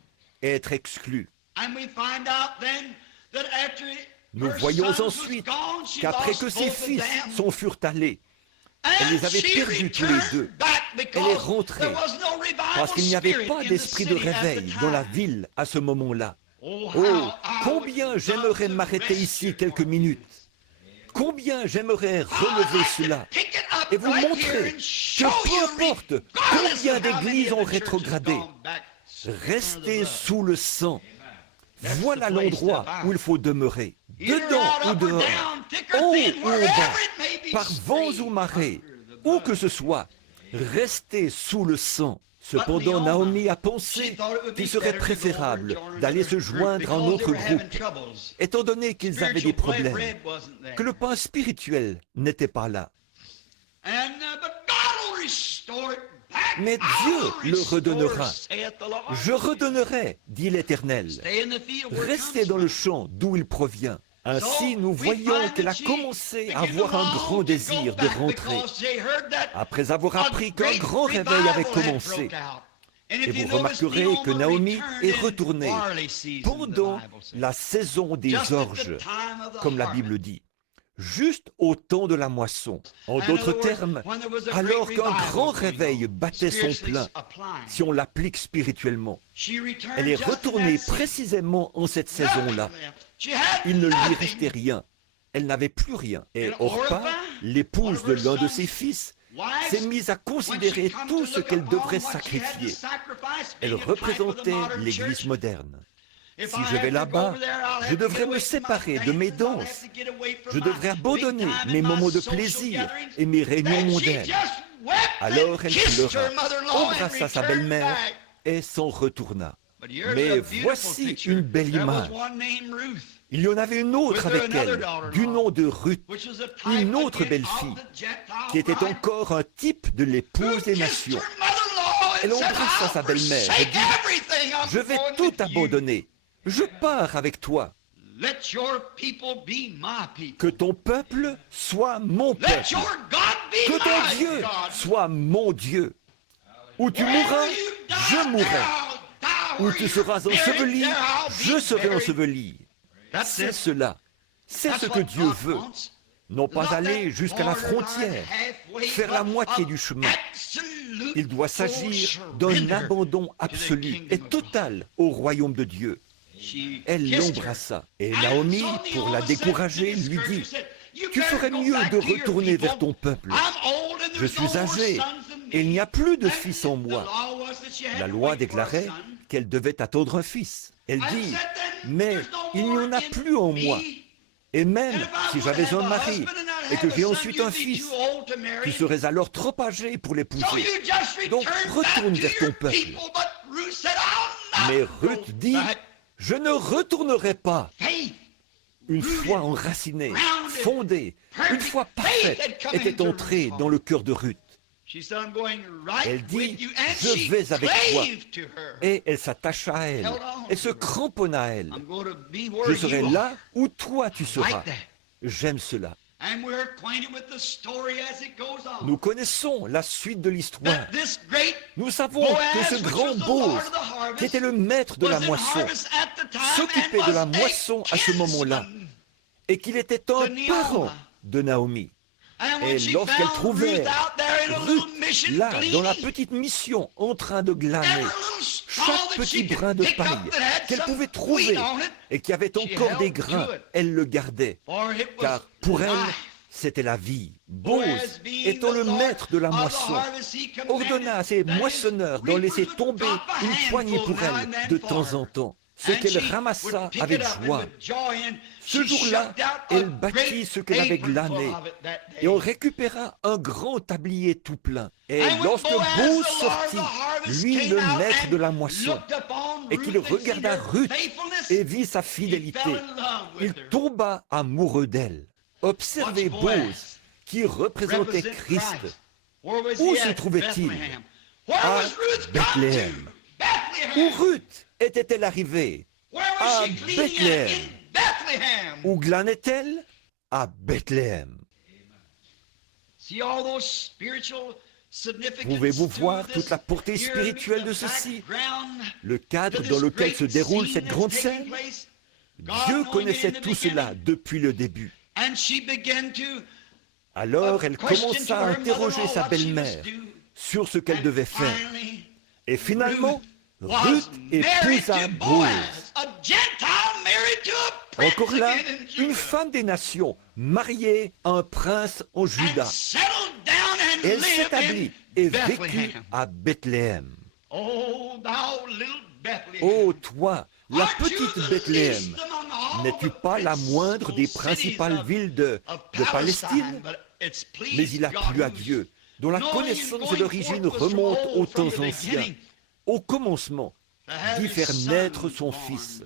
et être exclu. Nous voyons ensuite qu'après que ses fils furent allés, elle les avait perdus tous les deux. Elle est rentrée parce qu'il n'y avait pas d'esprit de réveil dans la ville à ce moment-là. Oh, combien j'aimerais m'arrêter ici quelques minutes. Combien j'aimerais relever cela et vous montrer que peu importe combien d'églises ont rétrogradé, restez sous le sang. Voilà l'endroit où il faut demeurer, dedans ou dehors, en haut ou en bas, par vents ou marées, où que ce soit, restez sous le sang. Cependant, Naomi a pensé qu'il serait préférable d'aller se joindre à un autre groupe, étant donné qu'ils avaient des problèmes, que le pain spirituel n'était pas là. Mais Dieu le redonnera. Je redonnerai, dit l'Éternel. Restez dans le champ d'où il provient. Ainsi, nous voyons qu'elle a commencé à avoir un grand désir de rentrer, après avoir appris qu'un grand réveil avait commencé. Et vous remarquerez que Naomi est retournée pendant la saison des orges, comme la Bible dit, juste au temps de la moisson. En d'autres termes, alors qu'un grand réveil battait son plein, si on l'applique spirituellement. Elle est retournée précisément en cette saison-là. Il ne lui restait rien. Elle n'avait plus rien. Et Orpa, l'épouse de l'un de ses fils, s'est mise à considérer tout ce qu'elle devrait sacrifier. Elle représentait l'Église moderne. Si je vais là-bas, je devrais me séparer de mes danses. Je devrais abandonner mes moments de plaisir et mes réunions mondaines. Alors elle pleura, embrassa sa belle-mère et s'en retourna. Mais voici une belle image. Il y en avait une autre avec elle, du nom de Ruth, une autre belle-fille, qui était encore un type de l'épouse des nations. Elle embrassa sa belle-mère et dit, « Je vais tout abandonner. Je pars avec toi. Que ton peuple soit mon peuple. Que ton Dieu soit mon Dieu. Où tu mourras, je mourrai. Où tu seras enseveli, je serai enseveli. » C'est cela. C'est ce que Dieu veut. Non pas aller jusqu'à la frontière, faire la moitié du chemin. Il doit s'agir d'un abandon absolu et total au royaume de Dieu. Elle l'embrassa. Et Naomi, pour la décourager, lui dit, « Tu ferais mieux de retourner vers ton peuple. Je suis âgée et il n'y a plus de fils en moi. » La loi déclarait qu'elle devait attendre un fils. Elle dit, « Mais il n'y en a plus en moi. Et même si j'avais un mari et que j'ai ensuite un fils, tu serais alors trop âgé pour l'épouser. Donc retourne vers ton peuple. » Mais Ruth dit, « Je ne retournerai pas. » Une foi enracinée, fondée, une foi parfaite était entrée dans le cœur de Ruth. Elle dit, « Je vais avec toi. » Et elle s'attacha à elle. Elle se cramponna à elle. « Je serai là où toi tu seras. » J'aime cela. Nous connaissons la suite de l'histoire. Nous savons que ce grand Bose, qui était le maître de la moisson, s'occupait de la moisson à ce moment-là, et qu'il était un parent de Naomi. Et lorsqu'elle trouvait Ruth, là, dans la petite mission, en train de glaner chaque petit brin de paille qu'elle pouvait trouver et qui avait encore des grains, elle le gardait, car pour elle, c'était la vie. Bose, étant le maître de la moisson, ordonna à ses moissonneurs d'en laisser tomber une poignée pour elle de temps en temps, ce qu'elle ramassa avec joie. Ce jour-là, elle bâtit ce qu'elle avait glané, et on récupéra un grand tablier tout plein. Et lorsque Bose sortit, lui le maître de la moisson, et qu'il regarda Ruth et vit sa fidélité, il tomba amoureux d'elle. Observez Bose, qui représentait Christ. Où se trouvait-il? À Bethléem. Où Ruth était-elle arrivée? À Bethléem. Où glanait-elle? À Bethléem. Pouvez-vous voir toute la portée spirituelle de ceci? Le cadre dans lequel se déroule cette grande scène? Dieu connaissait tout cela depuis le début. Alors elle commença à interroger sa belle-mère sur ce qu'elle devait faire. Et finalement, Ruth épousa Bose. Encore là, une femme des nations mariée à un prince en Juda. Et elle s'établit et vécut à Bethléem. Oh toi, la petite Bethléem, n'es-tu pas la moindre des principales villes de Palestine? Mais il a plu à Dieu dont la connaissance de l'origine remonte aux temps anciens, au commencement, d'y faire naître son Fils.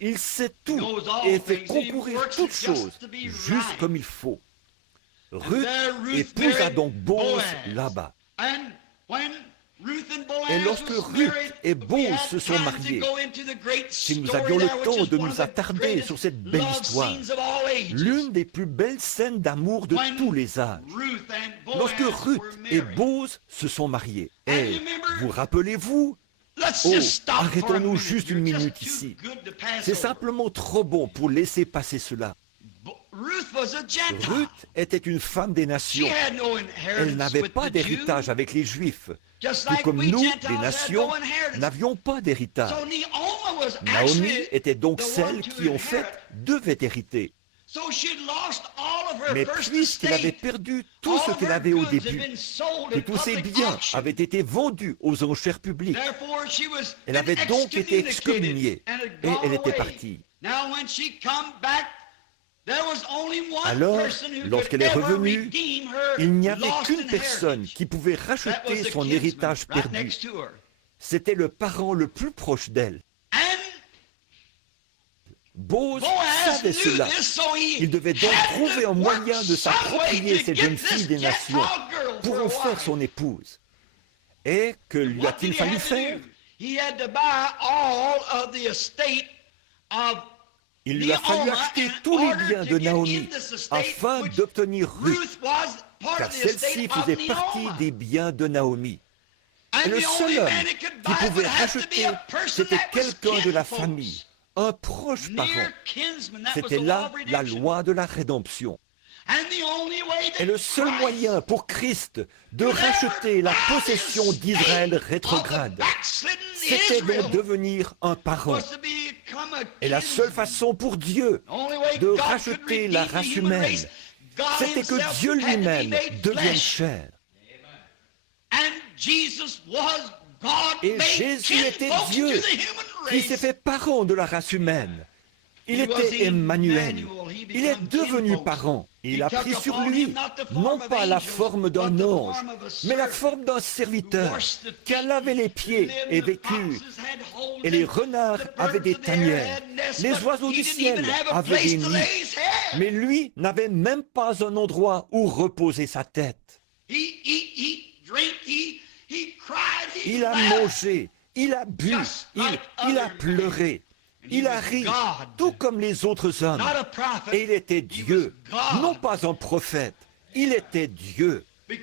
Il sait tout et fait concourir toutes choses, juste comme il faut. Ruth épousa donc Boaz là-bas. Et lorsque Ruth et Boaz se sont mariés, si nous avions le temps de nous attarder sur cette belle histoire, l'une des plus belles scènes d'amour de tous les âges, lorsque Ruth et Boaz se sont mariés. Et vous rappelez-vous, arrêtons-nous juste une minute ici. C'est simplement trop bon pour laisser passer cela. Ruth était une femme des nations. Elle n'avait pas d'héritage avec les Juifs, tout comme nous, les nations, n'avions pas d'héritage. Naomi était donc celle qui, en fait, devait hériter. Mais puisqu'elle avait perdu tout ce qu'elle avait au début, que tous ses biens avaient été vendus aux enchères publiques, elle avait donc été excommuniée et elle était partie. Alors, lorsqu'elle est revenue, il n'y avait qu'une personne qui pouvait racheter son héritage perdu. C'était le parent le plus proche d'elle. Boaz savait cela. Il devait donc trouver un moyen de s'approprier cette jeune fille des nations pour en faire son épouse. Et que lui a-t-il fallu faire? Il lui a fallu acheter tous les biens de Naomi afin d'obtenir Ruth, car celle-ci faisait partie des biens de Naomi. Et le seul homme qui pouvait racheter, c'était quelqu'un de la famille, un proche parent. C'était là la loi de la rédemption. Et le seul moyen pour Christ de racheter la possession d'Israël rétrograde, c'était de devenir un parent. Et la seule façon pour Dieu de racheter la race humaine, c'était que Dieu lui-même devienne chair. Et Jésus était Dieu qui s'est fait parent de la race humaine. Il était Emmanuel. Il est devenu parent. Il a pris sur lui, non pas la forme d'un ange, mais la forme d'un serviteur qui a lavé les pieds et vécu. Et les renards avaient des tanières. Les oiseaux du ciel avaient des nids. Mais lui n'avait même pas un endroit où reposer sa tête. Il a mangé, il a bu, il a pleuré. Il a ri, tout comme les autres hommes. Et il était Dieu, non pas un prophète. Il était Dieu. Mais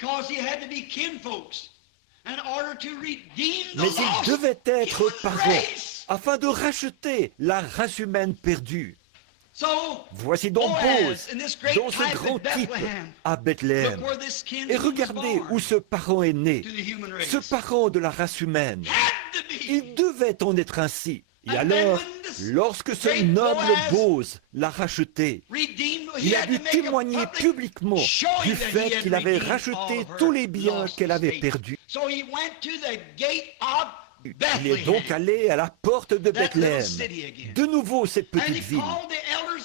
il devait être parent afin de racheter la race humaine perdue. Voici donc Boaz dans ce grand type à Bethléem. Et regardez où ce parent est né, ce parent de la race humaine. Il devait en être ainsi. Et alors, lorsque ce noble Boaz l'a racheté, il a dû témoigner publiquement du fait qu'il avait racheté tous les biens qu'elle avait perdus. Il est donc allé à la porte de Bethléem, de nouveau cette petite ville,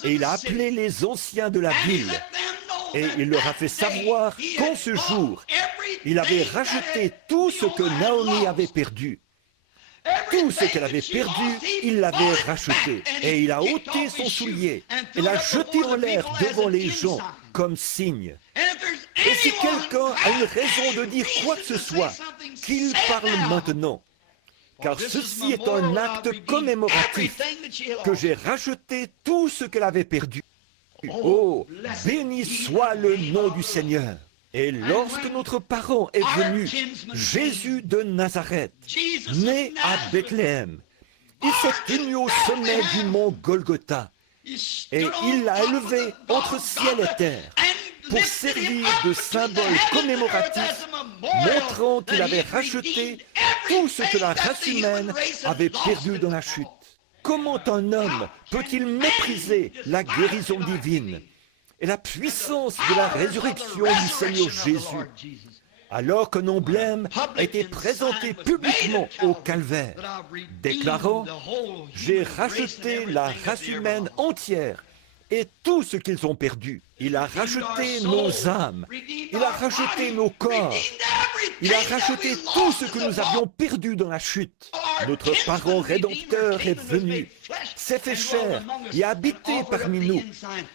et il a appelé les anciens de la ville, et il leur a fait savoir qu'en ce jour, il avait racheté tout ce que Naomi avait perdu. Tout ce qu'elle avait perdu, il l'avait racheté. Et il a ôté son soulier et l'a jeté en l'air devant les gens comme signe. Et si quelqu'un a une raison de dire quoi que ce soit, qu'il parle maintenant. Car ceci est un acte commémoratif que j'ai racheté tout ce qu'elle avait perdu. Oh, béni soit le nom du Seigneur. Et lorsque notre parent est venu, Jésus de Nazareth, né à Bethléem, il s'est tenu au sommet du mont Golgotha et il l'a élevé entre ciel et terre pour servir de symbole commémoratif, montrant qu'il avait racheté tout ce que la race humaine avait perdu dans la chute. Comment un homme peut-il mépriser la guérison divine et la puissance de la résurrection du Seigneur Jésus, alors qu'un emblème a été présenté publiquement au calvaire, déclarant « J'ai racheté la race humaine entière et tout ce qu'ils ont perdu. Il a racheté nos âmes. Il a racheté nos corps. Il a racheté tout ce que nous avions perdu dans la chute. Notre parent rédempteur est venu, s'est fait chair et a habité parmi nous.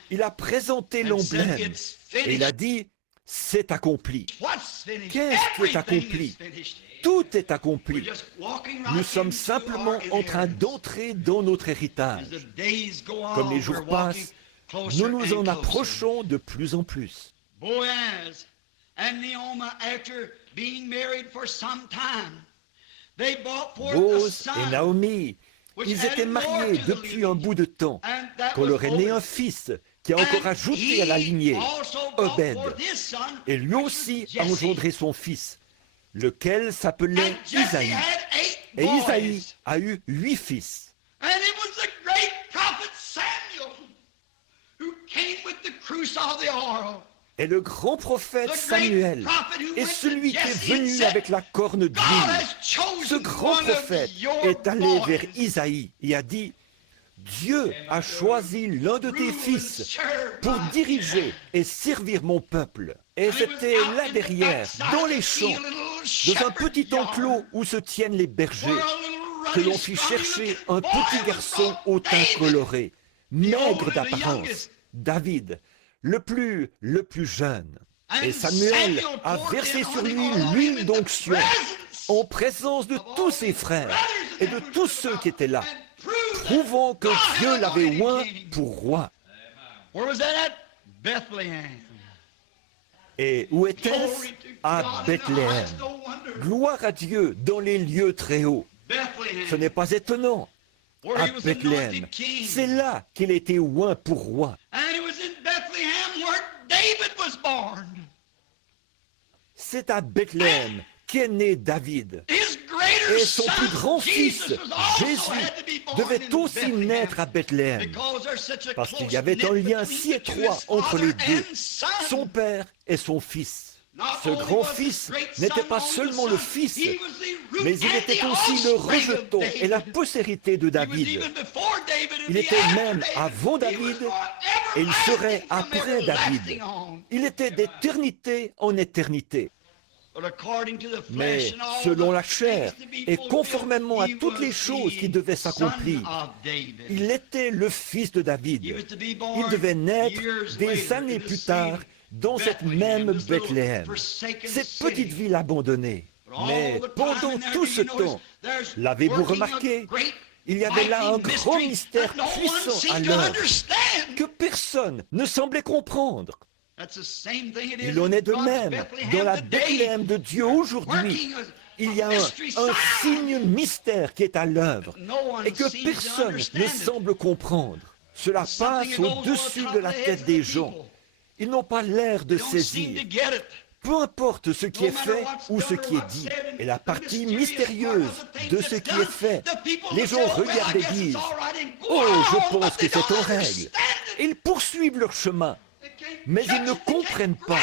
Il a présenté l'emblème et il a dit, c'est accompli. Qu'est-ce qui est accompli? Tout est accompli. Nous sommes simplement en train d'entrer dans notre héritage. Comme les jours passent, nous nous en approchons de plus en plus. Boaz and Naomi, after being married for some time, they brought forth a Boaz son, et Naomi, ils étaient mariés depuis un bout de temps, quand leur est né un fils qui a encore ajouté à la lignée, Obed, et lui aussi a engendré son fils, lequel s'appelait Isaïe. Et Isaïe a eu 8 fils. And it was the great prophet Samuel who came with the cruse of the oil. Et le grand prophète Samuel est celui qui est venu avec la corne d'huile. Ce grand prophète est allé vers Isaïe et a dit, Dieu a choisi l'un de tes fils pour diriger et servir mon peuple. Et c'était là derrière, dans les champs, dans un petit enclos où se tiennent les bergers, que l'on fit chercher un petit garçon au teint coloré, maigre d'apparence, David, le plus jeune. Et Samuel a versé sur lui l'huile d'onction en présence de tous ses frères et de tous ceux qui étaient là, prouvant que Dieu l'avait oint pour roi. Et où était-ce? À Bethléem. Gloire à Dieu dans les lieux très hauts. Ce n'est pas étonnant. À Bethléem, c'est là qu'il a été oint pour roi. C'est à Bethléem qu'est né David. Et son plus grand fils, Jésus, devait aussi naître à Bethléem, parce qu'il y avait un lien si étroit entre les deux, son père et son fils. Ce grand-fils n'était pas seulement le fils, mais il était aussi le rejeton et la postérité de David. Il était même avant David et il serait après David. Il était d'éternité en éternité. Mais selon la chair et conformément à toutes les choses qui devaient s'accomplir, il était le fils de David. Il devait naître des années plus tard dans cette même Bethléem, cette petite ville abandonnée. Mais pendant tout ce temps, l'avez-vous remarqué? Il y avait là un grand mystère puissant à l'œuvre que personne ne semblait comprendre. Il en est de même dans la Bethléem de Dieu aujourd'hui. Il y a un signe mystère qui est à l'œuvre et que personne ne semble comprendre. Cela passe au-dessus de la tête des gens. Ils n'ont pas l'air de saisir. Peu importe ce qui est fait ou ce qui est dit, et la partie mystérieuse de ce qui est fait, les gens regardent et disent « Oh, je pense que c'est en règle ». Ils poursuivent leur chemin, mais ils ne comprennent pas.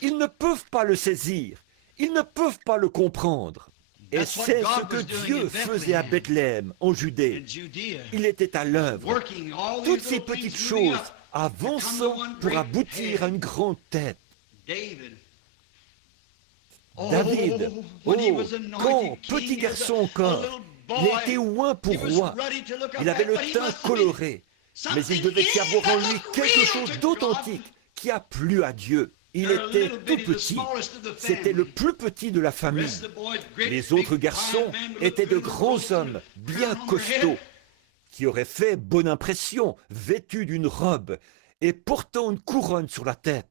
Ils ne peuvent pas le saisir. Ils ne peuvent pas le comprendre. Et c'est ce que Dieu faisait à Bethléem, en Judée. Il était à l'œuvre. Toutes ces petites choses avançant pour aboutir à une grande tête. David, oh, quand petit garçon encore, il était oint pour roi. Il avait le teint coloré, mais il devait y avoir en lui quelque chose d'authentique qui a plu à Dieu. Il était tout petit. C'était le plus petit de la famille. Les autres garçons étaient de grands hommes, bien costauds, qui auraient fait bonne impression, vêtus d'une robe et portant une couronne sur la tête.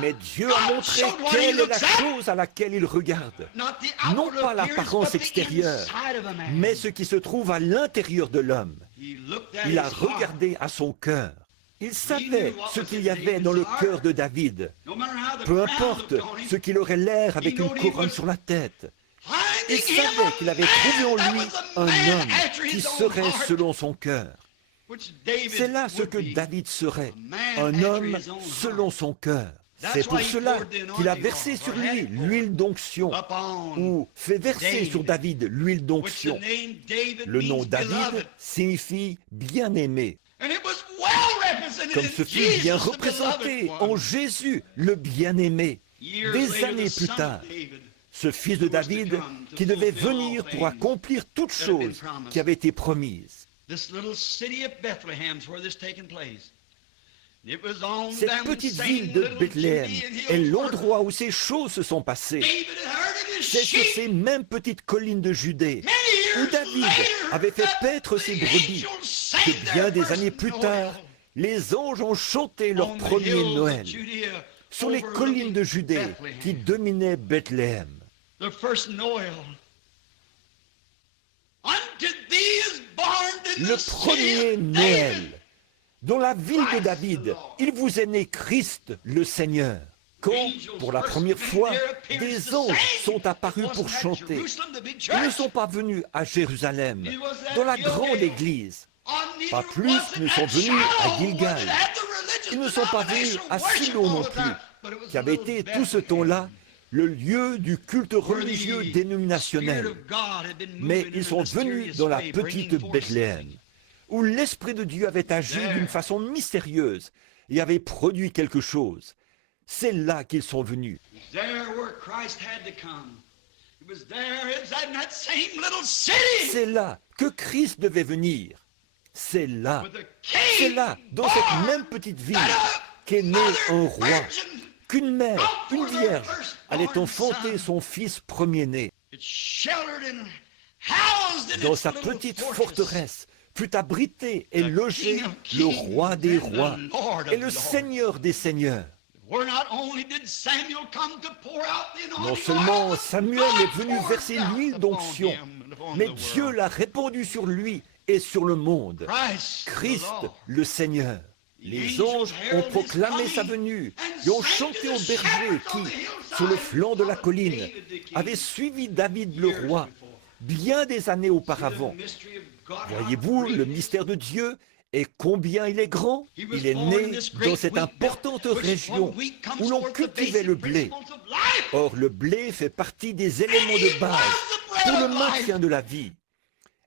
Mais Dieu a montré quelle est la chose à laquelle il regarde. Non pas l'apparence extérieure, mais ce qui se trouve à l'intérieur de l'homme. Il a regardé à son cœur. Il savait ce qu'il y avait dans le cœur de David. Peu importe ce qu'il aurait l'air avec une couronne sur la tête. Il savait qu'il avait trouvé en lui un homme qui serait selon son cœur. C'est là ce que David serait, un homme selon son cœur. C'est pour cela qu'il a versé sur lui l'huile d'onction, ou fait verser sur David l'huile d'onction. Le nom David signifie bien-aimé. comme ce fut bien représenté en Jésus, le bien-aimé. Des années plus tard, ce fils de David qui devait venir pour accomplir toutes choses qui avaient été promises. Cette petite ville de Bethléem est l'endroit où ces choses se sont passées. C'est sur ces mêmes petites collines de Judée où David avait fait paître ses brebis que bien des années plus tard, les anges ont chanté leur premier Noël sur les collines de Judée qui dominaient Bethléem. Le premier Noël, dans la ville de David, il vous est né Christ le Seigneur. Quand, pour la première fois, des anges sont apparus pour chanter, ils ne sont pas venus à Jérusalem, dans la grande église. Pas plus ne sont venus à Gilgal. Ils ne sont pas venus à Silo non plus, qui avait été tout ce temps-là le lieu du culte religieux dénominationnel. Mais ils sont venus dans la petite Bethléem, où l'Esprit de Dieu avait agi d'une façon mystérieuse et avait produit quelque chose. C'est là qu'ils sont venus. C'est là que Christ devait venir. C'est là, dans cette même petite ville, qu'est né un roi, qu'une mère, une vierge, allait enfanter son fils premier-né. Dans sa petite forteresse, fut abrité et logé le roi des rois et le seigneur des seigneurs. Non seulement Samuel est venu verser l'huile d'onction, mais Dieu l'a répandu sur lui et sur le monde. Christ, le Seigneur. Les anges ont proclamé sa venue et ont chanté aux bergers qui, sur le flanc de la colline, avaient suivi David le roi bien des années auparavant. Voyez-vous le mystère de Dieu et combien il est grand? Il est né dans cette importante région où l'on cultivait le blé. Or, le blé fait partie des éléments de base pour le maintien de la vie.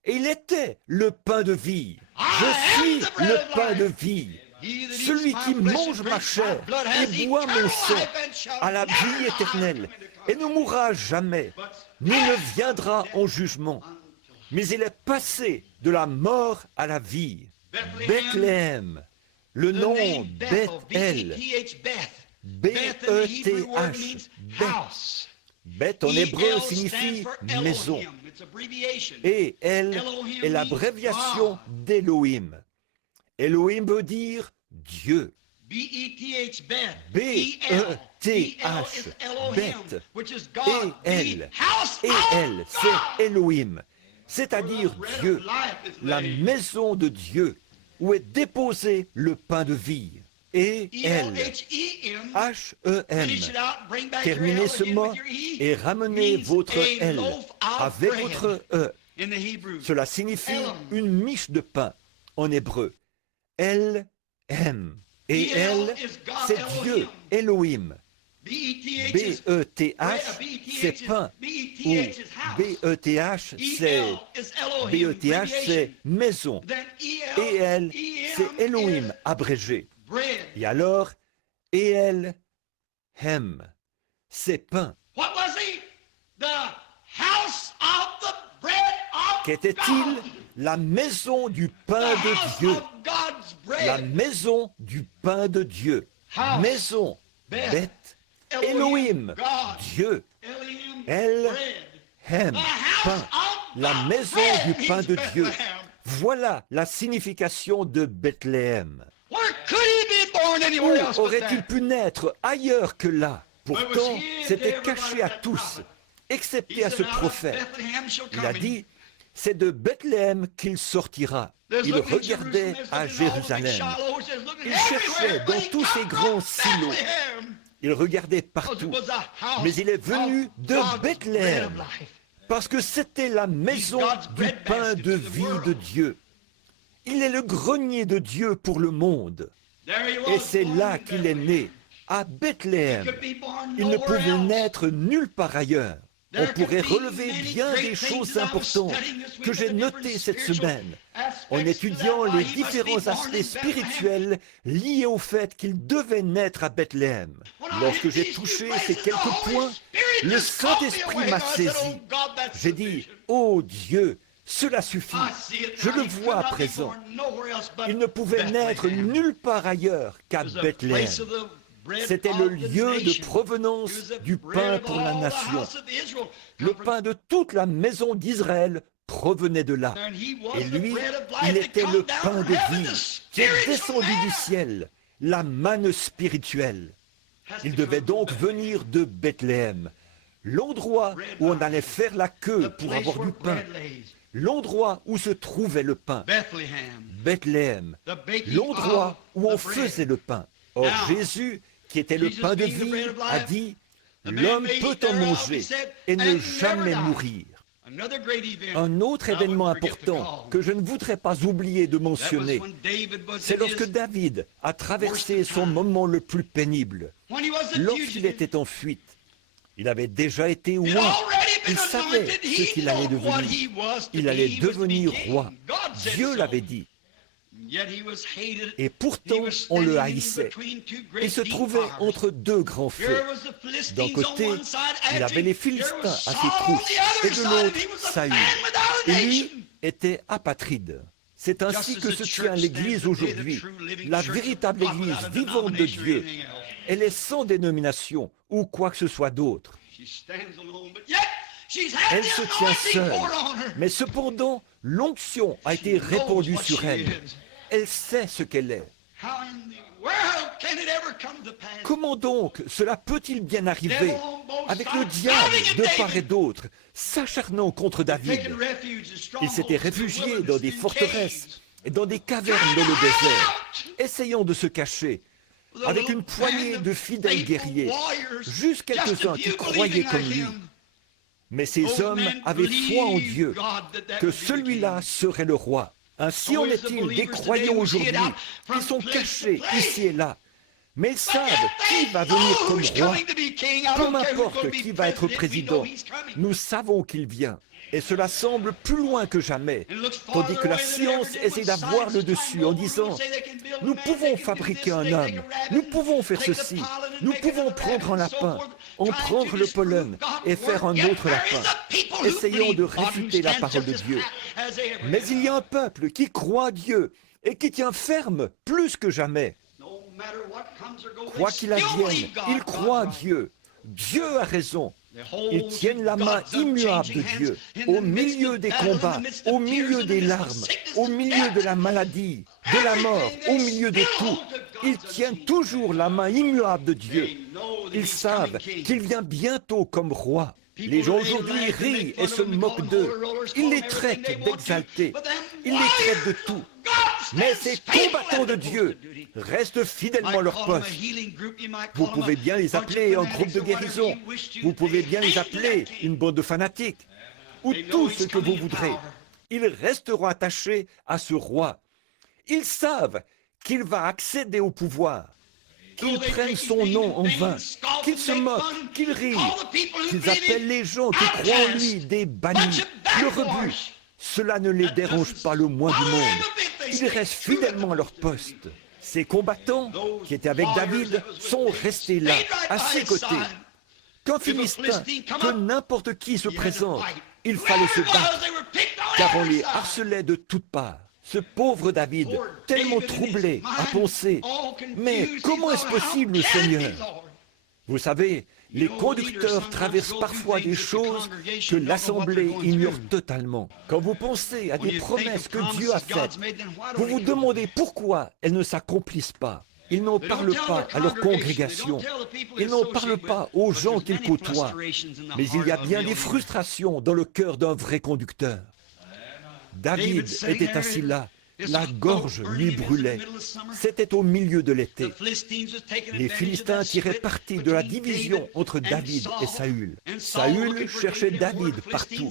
Et il était le pain de vie. Je suis le pain de vie. Celui qui mange ma chair et boit mon sang a la vie éternelle et ne mourra jamais, ni ne viendra en jugement. Mais il est passé de la mort à la vie. Bethléem, le nom Beth-El, B-E-T-H, Beth. Beth en hébreu signifie maison. Et El est l'abréviation d'Elohim. Elohim veut dire Dieu. B-E-T-H, Beth. Et El, c'est Elohim, c'est-à-dire Dieu, la maison de Dieu, où est déposé le pain de vie. Et El, H-E-M, terminez ce mot et ramenez votre L avec votre E. Cela signifie une miche de pain en hébreu. El-M. Et El, c'est Dieu, Elohim. B-E-T-H, c'est pain. Ou B-E-T-H, c'est maison. Et El, c'est Elohim, abrégé. Et alors, El, Hem, c'est pain. Qu'était-il? La maison du pain de Dieu. La maison du pain de Dieu. Maison, Beth, Elohim, Dieu. El, Hem, pain. La maison du pain de Dieu. Voilà la signification de Bethléem. Où aurait-il pu naître ailleurs que là? Pourtant, c'était caché à tous, excepté à ce prophète. Il a dit, c'est de Bethléem qu'il sortira. Il regardait à Jérusalem. Il cherchait dans tous ces grands silos. Il regardait partout. Mais il est venu de Bethléem, parce que c'était la maison du pain de vie de Dieu. Il est le grenier de Dieu pour le monde. Et c'est là qu'il est né, à Bethléem. Il ne pouvait naître nulle part ailleurs. On pourrait relever bien des choses importantes que j'ai notées cette semaine. en étudiant les différents aspects spirituels liés au fait qu'il devait naître à Bethléem. Lorsque j'ai touché ces quelques points, le Saint-Esprit m'a saisi. J'ai dit, « Oh Dieu, cela suffit, je le vois à présent. Il ne pouvait naître nulle part ailleurs qu'à Bethléem. C'était le lieu de provenance du pain pour la nation. Le pain de toute la maison d'Israël provenait de là. Et lui, il était le pain de vie qui est descendu du ciel, la manne spirituelle. Il devait donc venir de Bethléem, l'endroit où on allait faire la queue pour avoir du pain, l'endroit où se trouvait le pain, Bethléem, l'endroit où on faisait le pain. Or Jésus, qui était le pain de vie, a dit, « L'homme peut en manger et ne jamais mourir. » Un autre événement important que je ne voudrais pas oublier de mentionner, c'est lorsque David a traversé son moment le plus pénible. Lorsqu'il était en fuite, il avait déjà été roi. Il savait ce qu'il allait devenir. Il allait devenir roi. Dieu l'avait dit. Et pourtant, on le haïssait. Il se trouvait entre deux grands feux. D'un côté, il avait les Philistins à ses trousses, et de l'autre, Saül. Et lui était apatride. C'est ainsi que se tient l'Église aujourd'hui, la véritable Église vivante de Dieu. Elle est sans dénomination ou quoi que ce soit d'autre. Elle se tient seule, mais cependant, l'onction a été répandue sur elle. Elle sait ce qu'elle est. Comment donc cela peut-il bien arriver avec le diable de part et d'autre, s'acharnant contre David? Il s'était réfugié dans des forteresses et dans des cavernes dans le désert, essayant de se cacher, avec une poignée de fidèles guerriers, juste quelques-uns qui croyaient comme lui. Mais ces hommes avaient foi en Dieu, que celui-là serait le roi. Ainsi en est-il des croyants aujourd'hui qui sont cachés ici et là. Mais ils savent qui va venir comme roi. Peu m'importe qui va être président, nous savons qu'il vient. Et cela semble plus loin que jamais, tandis que la science essaie d'avoir le dessus en disant « Nous pouvons fabriquer un homme, nous pouvons faire ceci, nous pouvons prendre un lapin, en prendre le pollen et faire un autre lapin. » Essayons de réfuter la parole de Dieu. Mais il y a un peuple qui croit à Dieu et qui tient ferme plus que jamais. Quoi qu'il advienne, ils croient à Dieu. Dieu a raison. Ils tiennent la main immuable de Dieu au milieu des combats, au milieu des larmes, au milieu de la maladie, de la mort, au milieu de tout. Ils tiennent toujours la main immuable de Dieu. Ils savent qu'il vient bientôt comme roi. Les gens aujourd'hui rient et se moquent d'eux. Ils les traitent d'exaltés. Ils les traitent de tout. Mais ces combattants de Dieu restent fidèlement à leur poste. Vous pouvez bien les appeler un groupe de guérison. Vous pouvez bien les appeler une bande de fanatiques. Ou tout ce que vous voudrez. Ils resteront attachés à ce roi. Ils savent qu'il va accéder au pouvoir. Qu'ils prennent son nom en vain, qu'ils se moquent, qu'ils rient, qu'ils appellent les gens qui croient en lui des bannis, le rebut. Cela ne les dérange pas le moins du monde. Ils restent fidèlement à leur poste. Ces combattants qui étaient avec David sont restés là, à ses côtés. Qu'un Philistin, que n'importe qui se présente, il fallait se battre, car on les harcelait de toutes parts. Ce pauvre David, tellement troublé, a pensé, « Mais comment est-ce possible, Seigneur ?» Vous savez, les conducteurs traversent parfois des choses que l'Assemblée ignore totalement. Quand vous pensez à des promesses que Dieu a faites, vous vous demandez pourquoi elles ne s'accomplissent pas. Ils n'en parlent pas à leur congrégation. Ils n'en parlent pas aux gens qu'ils côtoient. Mais il y a bien des frustrations dans le cœur d'un vrai conducteur. David était assis là, la gorge lui brûlait. C'était au milieu de l'été. Les Philistins tiraient parti de la division entre David et Saül. Saül cherchait David partout.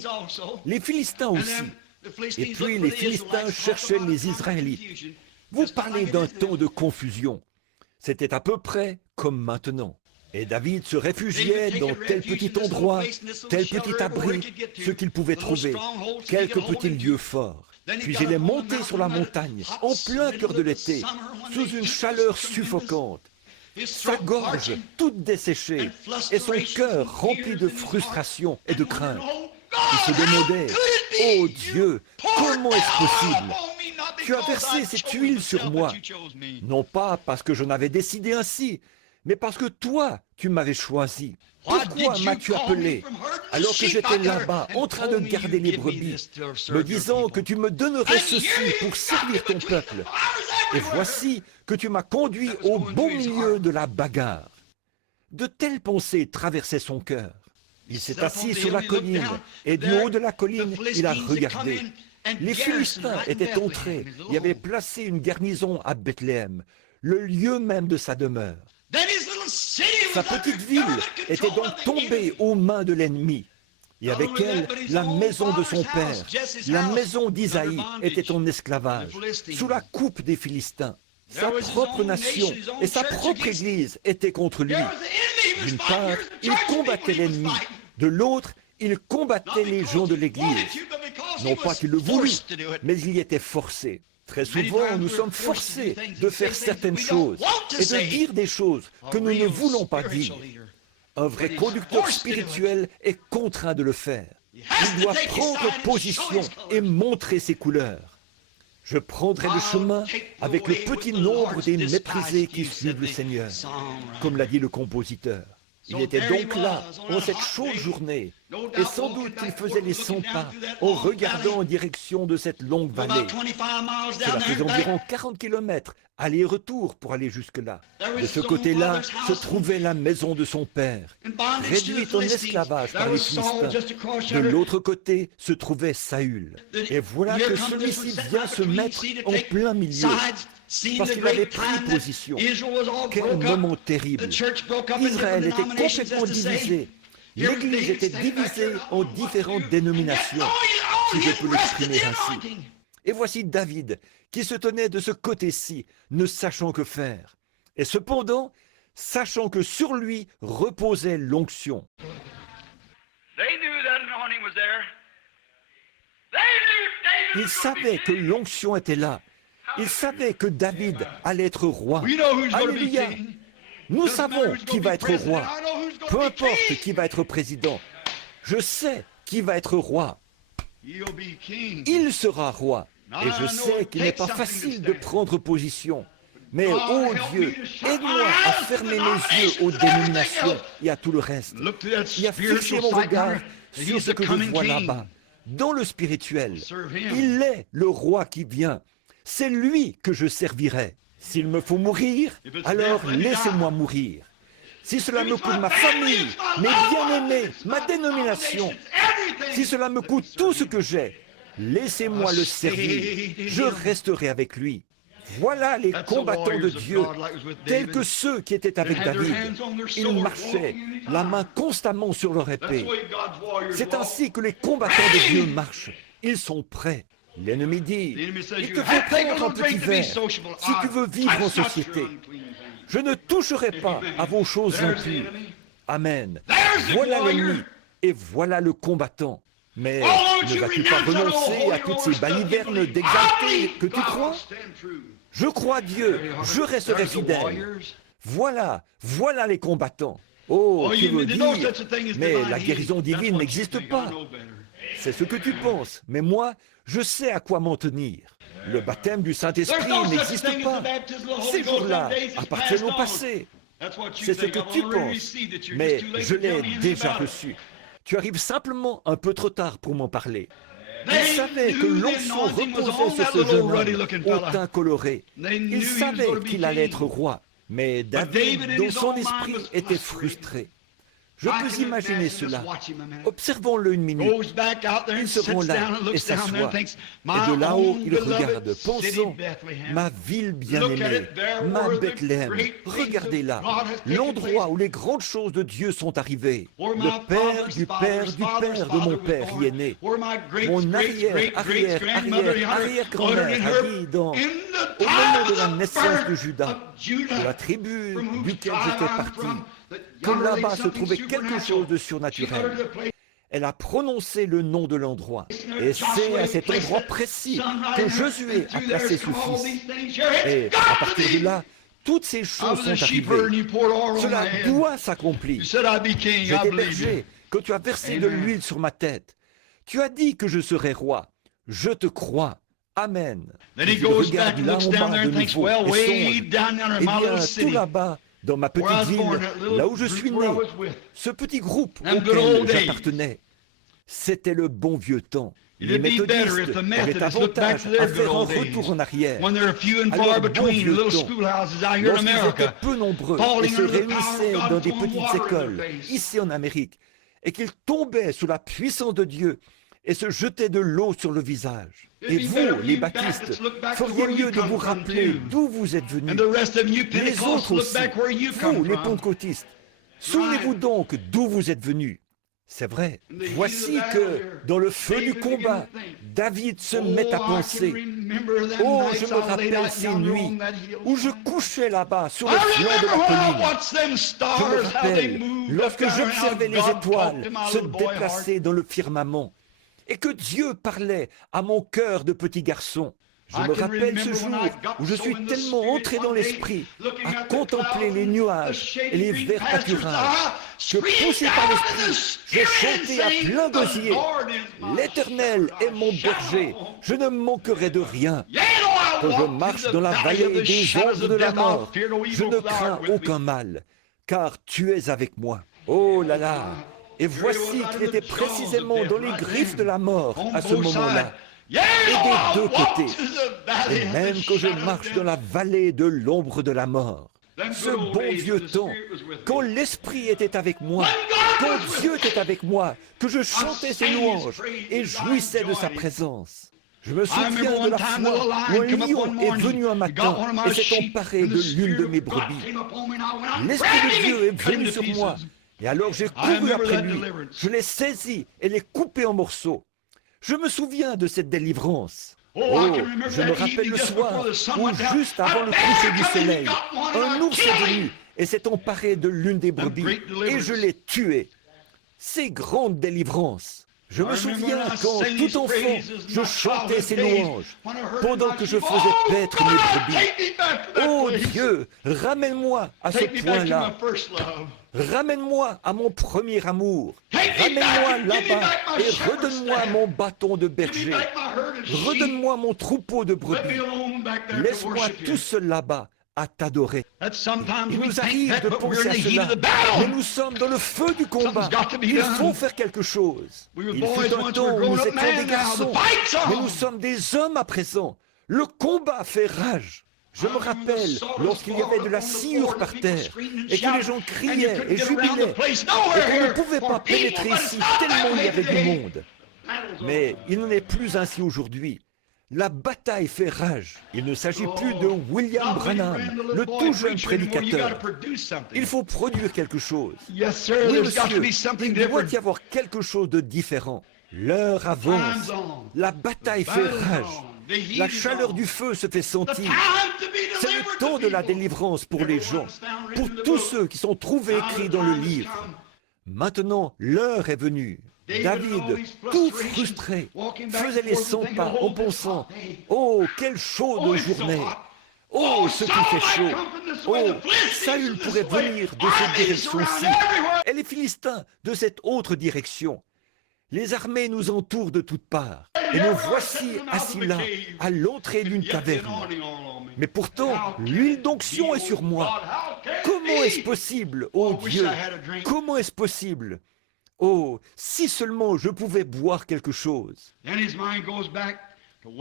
Les Philistins aussi. Et puis les Philistins cherchaient les Israélites. Vous parlez d'un temps de confusion. C'était à peu près comme maintenant. Et David se réfugiait dans tel petit endroit, tel petit abri, ce qu'il pouvait trouver, quelques petits lieux forts. Puis il est monté sur la montagne, en plein cœur de l'été, sous une chaleur suffocante. Sa gorge toute desséchée et son cœur rempli de frustration et de crainte. Il se demandait, « Oh Dieu, comment est-ce possible? Tu as versé cette huile sur moi, non pas parce que je n'avais décidé ainsi, mais parce que toi, tu m'avais choisi. Pourquoi m'as-tu appelé alors que j'étais là-bas en train de garder les brebis, me disant que tu me donnerais ceci pour servir ton peuple? Et voici que tu m'as conduit au beau milieu de la bagarre. » De telles pensées traversaient son cœur. Il s'est assis sur la colline, et du haut de la colline, il a regardé. Les Philistins étaient entrés et avaient placé une garnison à Bethléem, le lieu même de sa demeure. Sa petite ville était donc tombée aux mains de l'ennemi. Et avec elle, la maison de son père, la maison d'Isaïe, était en esclavage, sous la coupe des Philistins. Sa propre nation et sa propre église étaient contre lui. D'une part, il combattait l'ennemi. De l'autre, il combattait les gens de l'église. Non pas qu'il le voulût, mais il y était forcé. Très souvent, nous sommes forcés de faire certaines choses et de dire des choses que nous ne voulons pas dire. Un vrai conducteur spirituel est contraint de le faire. Il doit prendre position et montrer ses couleurs. Je prendrai le chemin avec le petit nombre des méprisés qui suivent le Seigneur, comme l'a dit le compositeur. Il était donc là, en cette chaude journée, et sans doute il faisait les 100 pas en regardant en direction de cette longue vallée. Cela faisait environ 40 kilomètres, aller-retour pour aller jusque-là. De ce côté-là se trouvait la maison de son père, réduite en esclavage par les Philistins. De l'autre côté se trouvait Saül. Et voilà que celui-ci vient se mettre en plein milieu, parce qu'il avait pris position. Quel moment terrible! Israël était complètement divisé. L'Église était divisée en différentes dénominations, si je peux l'exprimer ainsi. Et voici David, qui se tenait de ce côté-ci, ne sachant que faire. Et cependant, sachant que sur lui reposait l'onction. Il savait que l'onction était là. Il savait que David allait être roi. Alléluia! Nous savons qui va être roi. Peu importe qui va être président. Je sais qui va être roi. Il sera roi. Et je sais qu'il n'est pas facile de prendre position. Mais, oh Dieu, aide-moi à fermer mes yeux aux dénominations et à tout le reste. Et à fixer mon regard sur ce que je vois là-bas, dans le spirituel. Il est le roi qui vient. C'est lui que je servirai. S'il me faut mourir, alors laissez-moi mourir. Si cela me coûte ma famille, mes bien-aimés, ma dénomination, si cela me coûte tout ce que j'ai, laissez-moi le servir. Je resterai avec lui. Voilà les combattants de Dieu, tels que ceux qui étaient avec David. Ils marchaient, la main constamment sur leur épée. C'est ainsi que les combattants de Dieu marchent. Ils sont prêts. L'ennemi dit, il te faut prendre un petit verre si tu veux vivre en société. Je ne toucherai pas à vos choses impures. Amen. Voilà l'ennemi et voilà le combattant. Mais ne vas-tu pas renoncer à toutes ces balivernes d'exaltés que tu crois? Je crois Dieu, je resterai fidèle. Voilà les combattants. Oh, tu veux dire, mais la guérison divine n'existe pas. C'est ce que tu penses, mais moi, je sais à quoi m'en tenir. Le baptême du Saint-Esprit n'existe pas. Ces jours-là appartiennent au passé. C'est ce que tu penses, mais je l'ai déjà reçu. Tu arrives simplement un peu trop tard pour m'en parler. Ils savaient que l'onction reposait sur ce jeune homme au teint coloré. Ils savaient qu'il allait être roi. Mais David, dans son esprit, était frustré. Je peux imaginer cela. Observons-le une minute. Ils seront là et s'assoient. Et de là-haut, ils regardent, pensant, ma ville bien-aimée, ma Bethléem, regardez-là, l'endroit où les grandes choses de Dieu sont arrivées. Le père du père du père de mon père y est né. Mon arrière-grand-mère a dit au moment de la naissance de Judas, de la tribu duquel j'étais parti, que là-bas se trouvait quelque chose de surnaturel. elle a prononcé le nom de l'endroit. Et c'est à cet endroit précis que Josué a placé son fils. Et à partir de là, toutes ces choses sont arrivées. Cela doit s'accomplir. J'étais berger quand tu as versé de l'huile sur ma tête. Tu as dit que je serais roi. Je te crois. Amen. Then he Il goes regarde back and là looks en down bas there de and thinks, nouveau well, et way songe. down there in Eh my bien, little tout city, là-bas, dans ma where I petite was born, ville, that little là où je group suis where I né, was with. ce petit groupe Them good auquel old days. j'appartenais, c'était le bon vieux temps. Les It'd be better if méthodistes the avaient Methodists looked back avantage to their à good faire un old days, retour en arrière. when they're few and Alors, far bon between, vieux little temps, schoolhouses out here in Lorsqu'ils étaient America, peu nombreux et falling se under the power réunissaient of God, dans des throwing petites water in écoles, their face. ici en Amérique, et qu'ils tombaient sous la puissance de Dieu et se jetaient de l'eau sur le visage. Et It'd be better vous, if les you baptistes, Baptists look back to feriez where you mieux de come vous from, rappeler too. d'où vous êtes venus. And the rest of you Les Pentecostals autres look aussi, back where you vous, come les from. pentecôtistes, souvenez-vous donc d'où vous êtes venus. C'est vrai. Voici que, dans le feu du combat, David se met à penser. Oh, je me rappelle ces nuits où je couchais là-bas sur le flanc de la colline. Je me rappelle lorsque j'observais les étoiles se déplacer dans le firmament et que Dieu parlait à mon cœur de petit garçon. Je me rappelle ce jour où je suis tellement entré dans l'esprit à contempler les nuages et les verts pâturages que, poussé par l'esprit, j'ai chanté à plein gosier. L'Éternel est mon berger, je ne manquerai de rien. Quand je marche dans la vallée des ombres de la mort, je ne crains aucun mal, car tu es avec moi. Oh là là! Et voici qu'il était précisément dans les griffes de la mort à ce moment-là. Et des deux côtés. Et même quand je marche dans la vallée de l'ombre de la mort, ce bon vieux temps, quand l'Esprit était avec moi, quand Dieu était avec moi, que je chantais ses louanges et jouissais de sa présence. Je me souviens de la fois où un lion est venu un matin et s'est emparé de l'une de mes brebis. L'Esprit de Dieu est venu sur moi, et alors j'ai couru après lui. Je l'ai saisi et l'ai coupé en morceaux. Je me souviens de cette délivrance. Oh, je me rappelle le soir où, juste avant le coucher du soleil, un ours est venu et s'est emparé de l'une des brebis et je l'ai tué. C'est grande délivrance. Je me souviens quand, tout enfant, je chantais ces louanges pendant que je faisais paître mes brebis. Oh Dieu, ramène-moi à ce point-là. Ramène-moi à mon premier amour. Ramène-moi là-bas et redonne-moi mon bâton de berger. Redonne-moi mon troupeau de brebis. Laisse-moi tout seul là-bas à t'adorer. Il nous arrive de penser à cela, mais nous sommes dans le feu du combat. Il faut faire quelque chose. Il fut un temps où nous étions des garçons, mais nous sommes des hommes à présent. Le combat fait rage. Je me rappelle lorsqu'il y avait de la sciure par terre et que les gens criaient et jubilaient et qu'on ne pouvait pas pénétrer ici tellement il y avait du monde. Mais il n'en est plus ainsi aujourd'hui. La bataille fait rage. Il ne s'agit plus de William Branham, le tout jeune prédicateur. Il faut produire quelque chose. Oui, monsieur, il doit y avoir quelque chose de différent. L'heure avance. La bataille fait rage. La chaleur du feu se fait sentir. C'est le temps de la délivrance pour les gens, pour tous ceux qui sont trouvés écrits dans le livre. Maintenant, l'heure est venue. David, tout frustré, faisait les 100 pas en pensant « Oh, quelle chaude journée ! Oh, ce qui fait chaud ! Oh, Saül pourrait venir de cette direction-ci et les Philistins de cette autre direction. Les armées nous entourent de toutes parts et nous voici assis là, à l'entrée d'une caverne. Mais pourtant, l'huile d'onction est sur moi. Comment est-ce possible, ô Dieu? Comment est-ce possible? Oh, si seulement je pouvais boire quelque chose.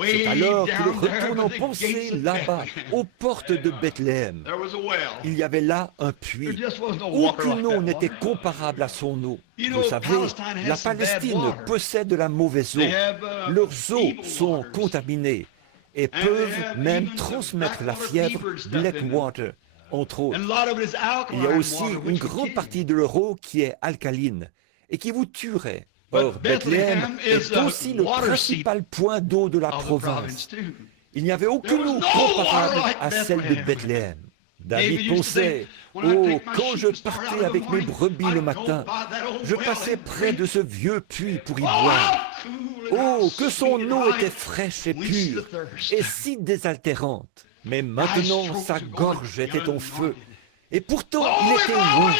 C'est alors qu'il retourne en pensée là-bas, aux portes de Bethléem. Il y avait là un puits. Aucune eau n'était comparable à son eau. Vous savez, la Palestine possède de la mauvaise eau. Leurs eaux sont contaminées et peuvent même transmettre la fièvre Blackwater, entre autres. Il y a aussi une grande partie de leur eau qui est alcaline et qui vous tuerait. Or, Bethléem est aussi le principal point d'eau de la province. Il n'y avait aucune eau comparable à celle de Bethléem. David pensait, oh, quand je partais avec mes brebis le matin, je passais près de ce vieux puits pour y boire. Oh, que son eau était fraîche et pure, et si désaltérante. Mais maintenant, sa gorge était en feu, et pourtant il était loin.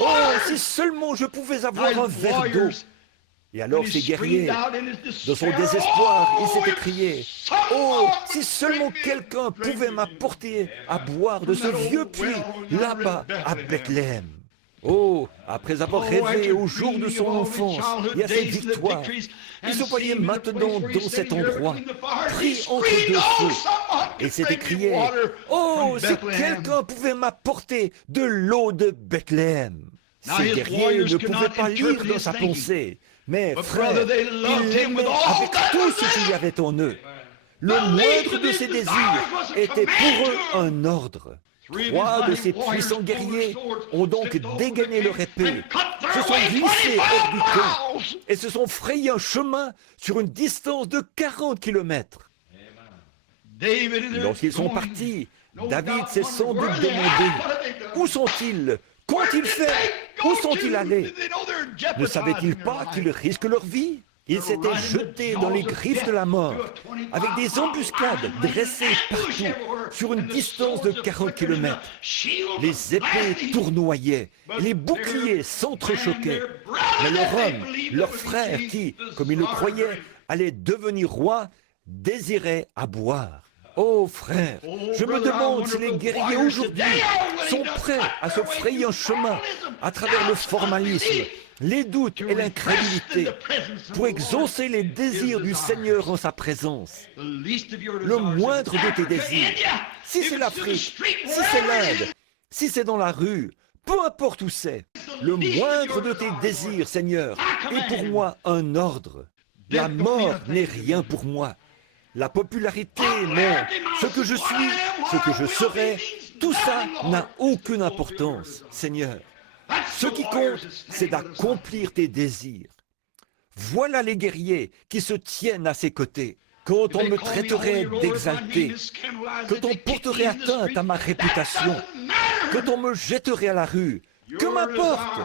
Oh, si seulement je pouvais avoir un verre d'eau. Et alors ces guerriers, dans son désespoir, il s'est écrié, « Oh, si seulement quelqu'un pouvait m'apporter à boire de ce vieux puits, là-bas, à Bethléem. » Oh, après avoir rêvé au jour de son enfance et à ses victoires, il se voyait maintenant dans cet endroit, pris entre deux feux, et s'est écrié, « Oh, si quelqu'un pouvait m'apporter de l'eau de Bethléem. » Ces guerriers ne pouvaient pas lire dans sa pensée. Mais frère, ils l'aimaient avec tout ce qu'il y avait en eux. Le moindre de ses désirs était pour eux un ordre. 3 de ces puissants guerriers ont donc dégainé leur épée, se sont glissés hors du camp et se sont frayés un chemin sur une distance de 40 kilomètres. Lorsqu'ils sont partis, David s'est sans doute demandé, où sont-ils? Qu'ont-ils fait? Où sont-ils allés? Ne savaient-ils pas qu'ils risquent leur vie? Ils s'étaient jetés dans les griffes de la mort, avec des embuscades dressées partout, sur une distance de 40 kilomètres. Les épées tournoyaient, les boucliers s'entrechoquaient. Mais leur homme, leur frère qui, comme ils le croyaient, allait devenir roi, désirait à boire. Oh frère, je me demande si les guerriers aujourd'hui sont prêts à se frayer un chemin à travers le formalisme, les doutes et l'incrédulité pour exaucer les désirs du Seigneur en sa présence. Le moindre de tes désirs, si c'est l'Afrique, si c'est l'Inde, si c'est dans la rue, peu importe où c'est, le moindre de tes désirs, Seigneur, est pour moi un ordre. La mort n'est rien pour moi. La popularité, non, ce que je suis, ce que je serai, tout ça n'a aucune importance, Seigneur. Ce qui compte, c'est d'accomplir tes désirs. Voilà les guerriers qui se tiennent à ses côtés. Quand on me traiterait d'exalté, quand on porterait atteinte à ma réputation, quand on me jetterait à la rue, que m'importe,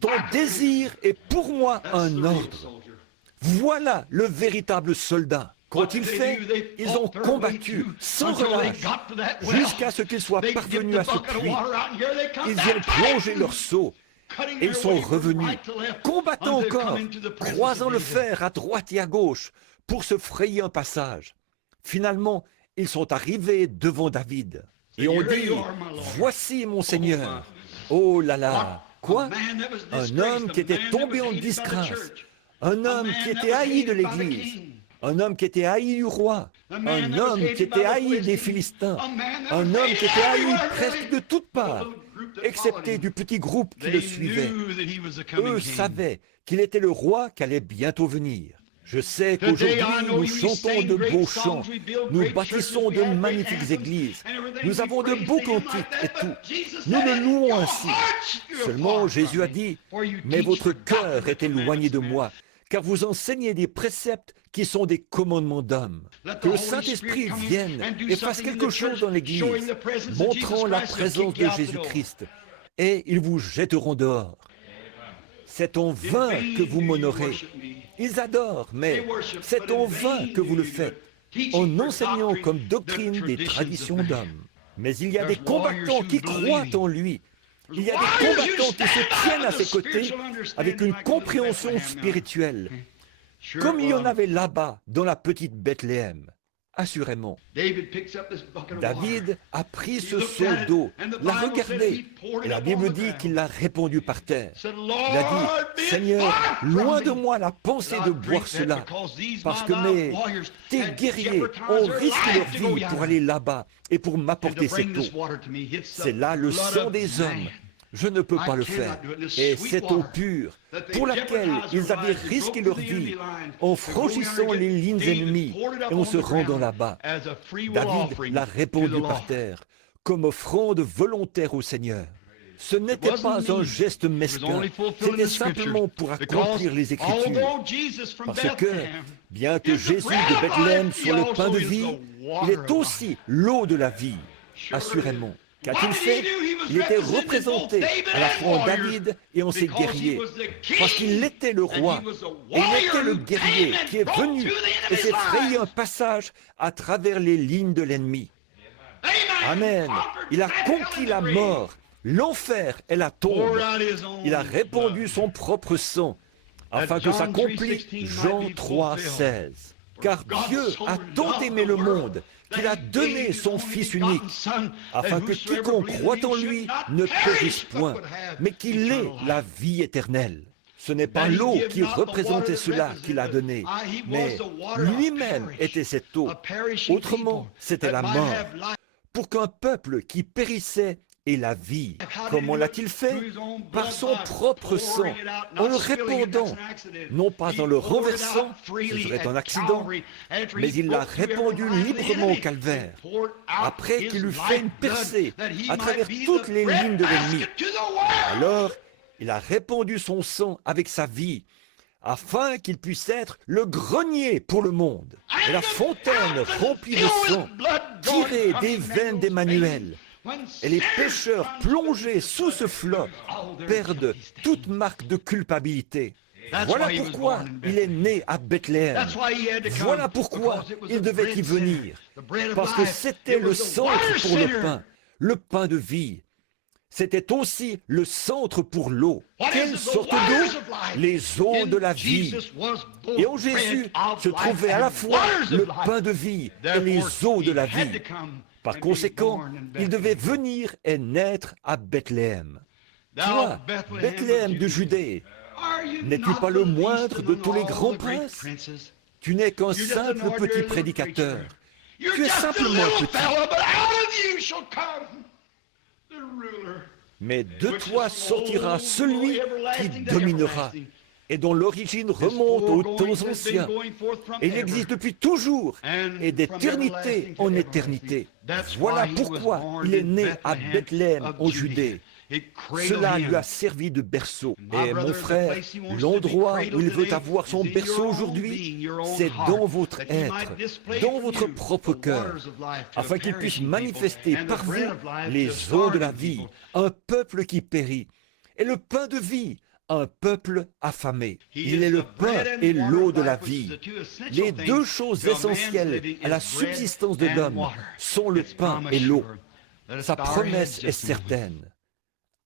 ton désir est pour moi un ordre. Voilà le véritable soldat. Qu'ont-ils fait? Ils ont combattu sans relâche jusqu'à ce qu'ils soient parvenus à ce puits. Ils ont plongé leur seau et ils sont revenus, combattant encore, croisant le fer à droite et à gauche pour se frayer un passage. Finalement, ils sont arrivés devant David et ont dit, « Voici mon Seigneur. » Oh là là, quoi? Un homme qui était tombé en disgrâce, un homme qui était haï de l'Église, un homme qui était haï du roi, un homme qui était haï des Philistins, un homme qui était haï presque de toutes parts, excepté du petit groupe qui le suivait. Eux savaient qu'il était le roi qui allait bientôt venir. Je sais qu'aujourd'hui, nous chantons de beaux chants, nous bâtissons de magnifiques églises, nous avons de beaux cantiques et tout. Nous le louons ainsi. Seulement, Jésus a dit, « Mais votre cœur est éloigné de moi, car vous enseignez des préceptes qui sont des commandements d'hommes. » Que le Saint-Esprit vienne et fasse quelque chose dans l'Église, montrant la présence de Jésus-Christ, et ils vous jetteront dehors. C'est en vain que vous m'honorez. Ils adorent, mais c'est en vain que vous le faites, en enseignant comme doctrine des traditions d'hommes. Mais il y a des combattants qui croient en lui. Il y a des combattants qui se tiennent à ses côtés avec une compréhension spirituelle, comme il y en avait là-bas dans la petite Bethléem. Assurément. David a pris ce seau d'eau, l'a regardé, et la Bible dit qu'il l'a répandu par terre. Il a dit, « Seigneur, loin de moi la pensée de boire cela, parce que tes guerriers ont risqué leur vie pour aller là-bas et pour m'apporter cette eau. C'est là le sang des hommes. Je ne peux pas le faire. Et cette eau pure, pour laquelle ils avaient risqué leur vie en franchissant les lignes ennemies et en se rendant là-bas, David l'a répandu par terre comme offrande volontaire au Seigneur. Ce n'était pas un geste mesquin, c'était simplement pour accomplir les Écritures. Parce que, bien que Jésus de Bethléem soit le pain de vie, il est aussi l'eau de la vie, assurément. Qu'a-t-il fait? Il était représenté à la fois en David et en ses guerriers, parce qu'il était le roi, et il était le guerrier qui est venu et s'est frayé un passage à travers les lignes de l'ennemi. Amen. Il a conquis la mort, l'enfer et la tombe. Il a répandu son propre sang, afin que s'accomplisse Jean 3, 16. Car Dieu a tant aimé le monde qu'il a donné son Fils unique, afin que quiconque croit en lui ne périsse point, mais qu'il ait la vie éternelle. Ce n'est pas l'eau qui représentait cela qu'il a donné, mais lui-même était cette eau. Autrement, c'était la mort. Pour qu'un peuple qui périssait ait la vie. Comment l'a-t-il fait? Par son propre sang, en le répandant, non pas en le renversant, ce serait un accident, mais il l'a répandu librement au calvaire, après qu'il eut fait une percée à travers toutes les lignes de l'ennemi. Alors, il a répandu son sang avec sa vie, afin qu'il puisse être le grenier pour le monde, et la fontaine remplie de sang, tirée des veines d'Emmanuel. Et les pécheurs plongés sous ce flot perdent toute marque de culpabilité. Voilà pourquoi il est né à Bethléem. Voilà pourquoi il devait y venir. Parce que c'était le centre pour le pain de vie. C'était aussi le centre pour l'eau. Quelle sorte d'eau? Les eaux de la vie. Et en Jésus se trouvait à la fois le pain de vie et les eaux de la vie. Par conséquent, il devait venir et naître à Bethléem. Toi, Bethléem de Judée, n'es-tu pas le moindre de tous les grands princes? Tu n'es qu'un simple petit prédicateur. Tu es simplement petit. Mais de toi sortira celui qui dominera et dont l'origine remonte aux temps anciens. Et il existe depuis toujours et d'éternité en éternité. Voilà pourquoi il est né à Bethléem en Judée. Cela lui a servi de berceau. Et mon frère, l'endroit où il veut avoir son berceau aujourd'hui, c'est dans votre être, dans votre propre cœur, afin qu'il puisse manifester par vous les eaux de la vie, un peuple qui périt, et le pain de vie, un peuple affamé. Il est le pain et l'eau de la vie. Les deux choses essentielles à la subsistance de l'homme sont le pain et l'eau. Sa promesse est certaine.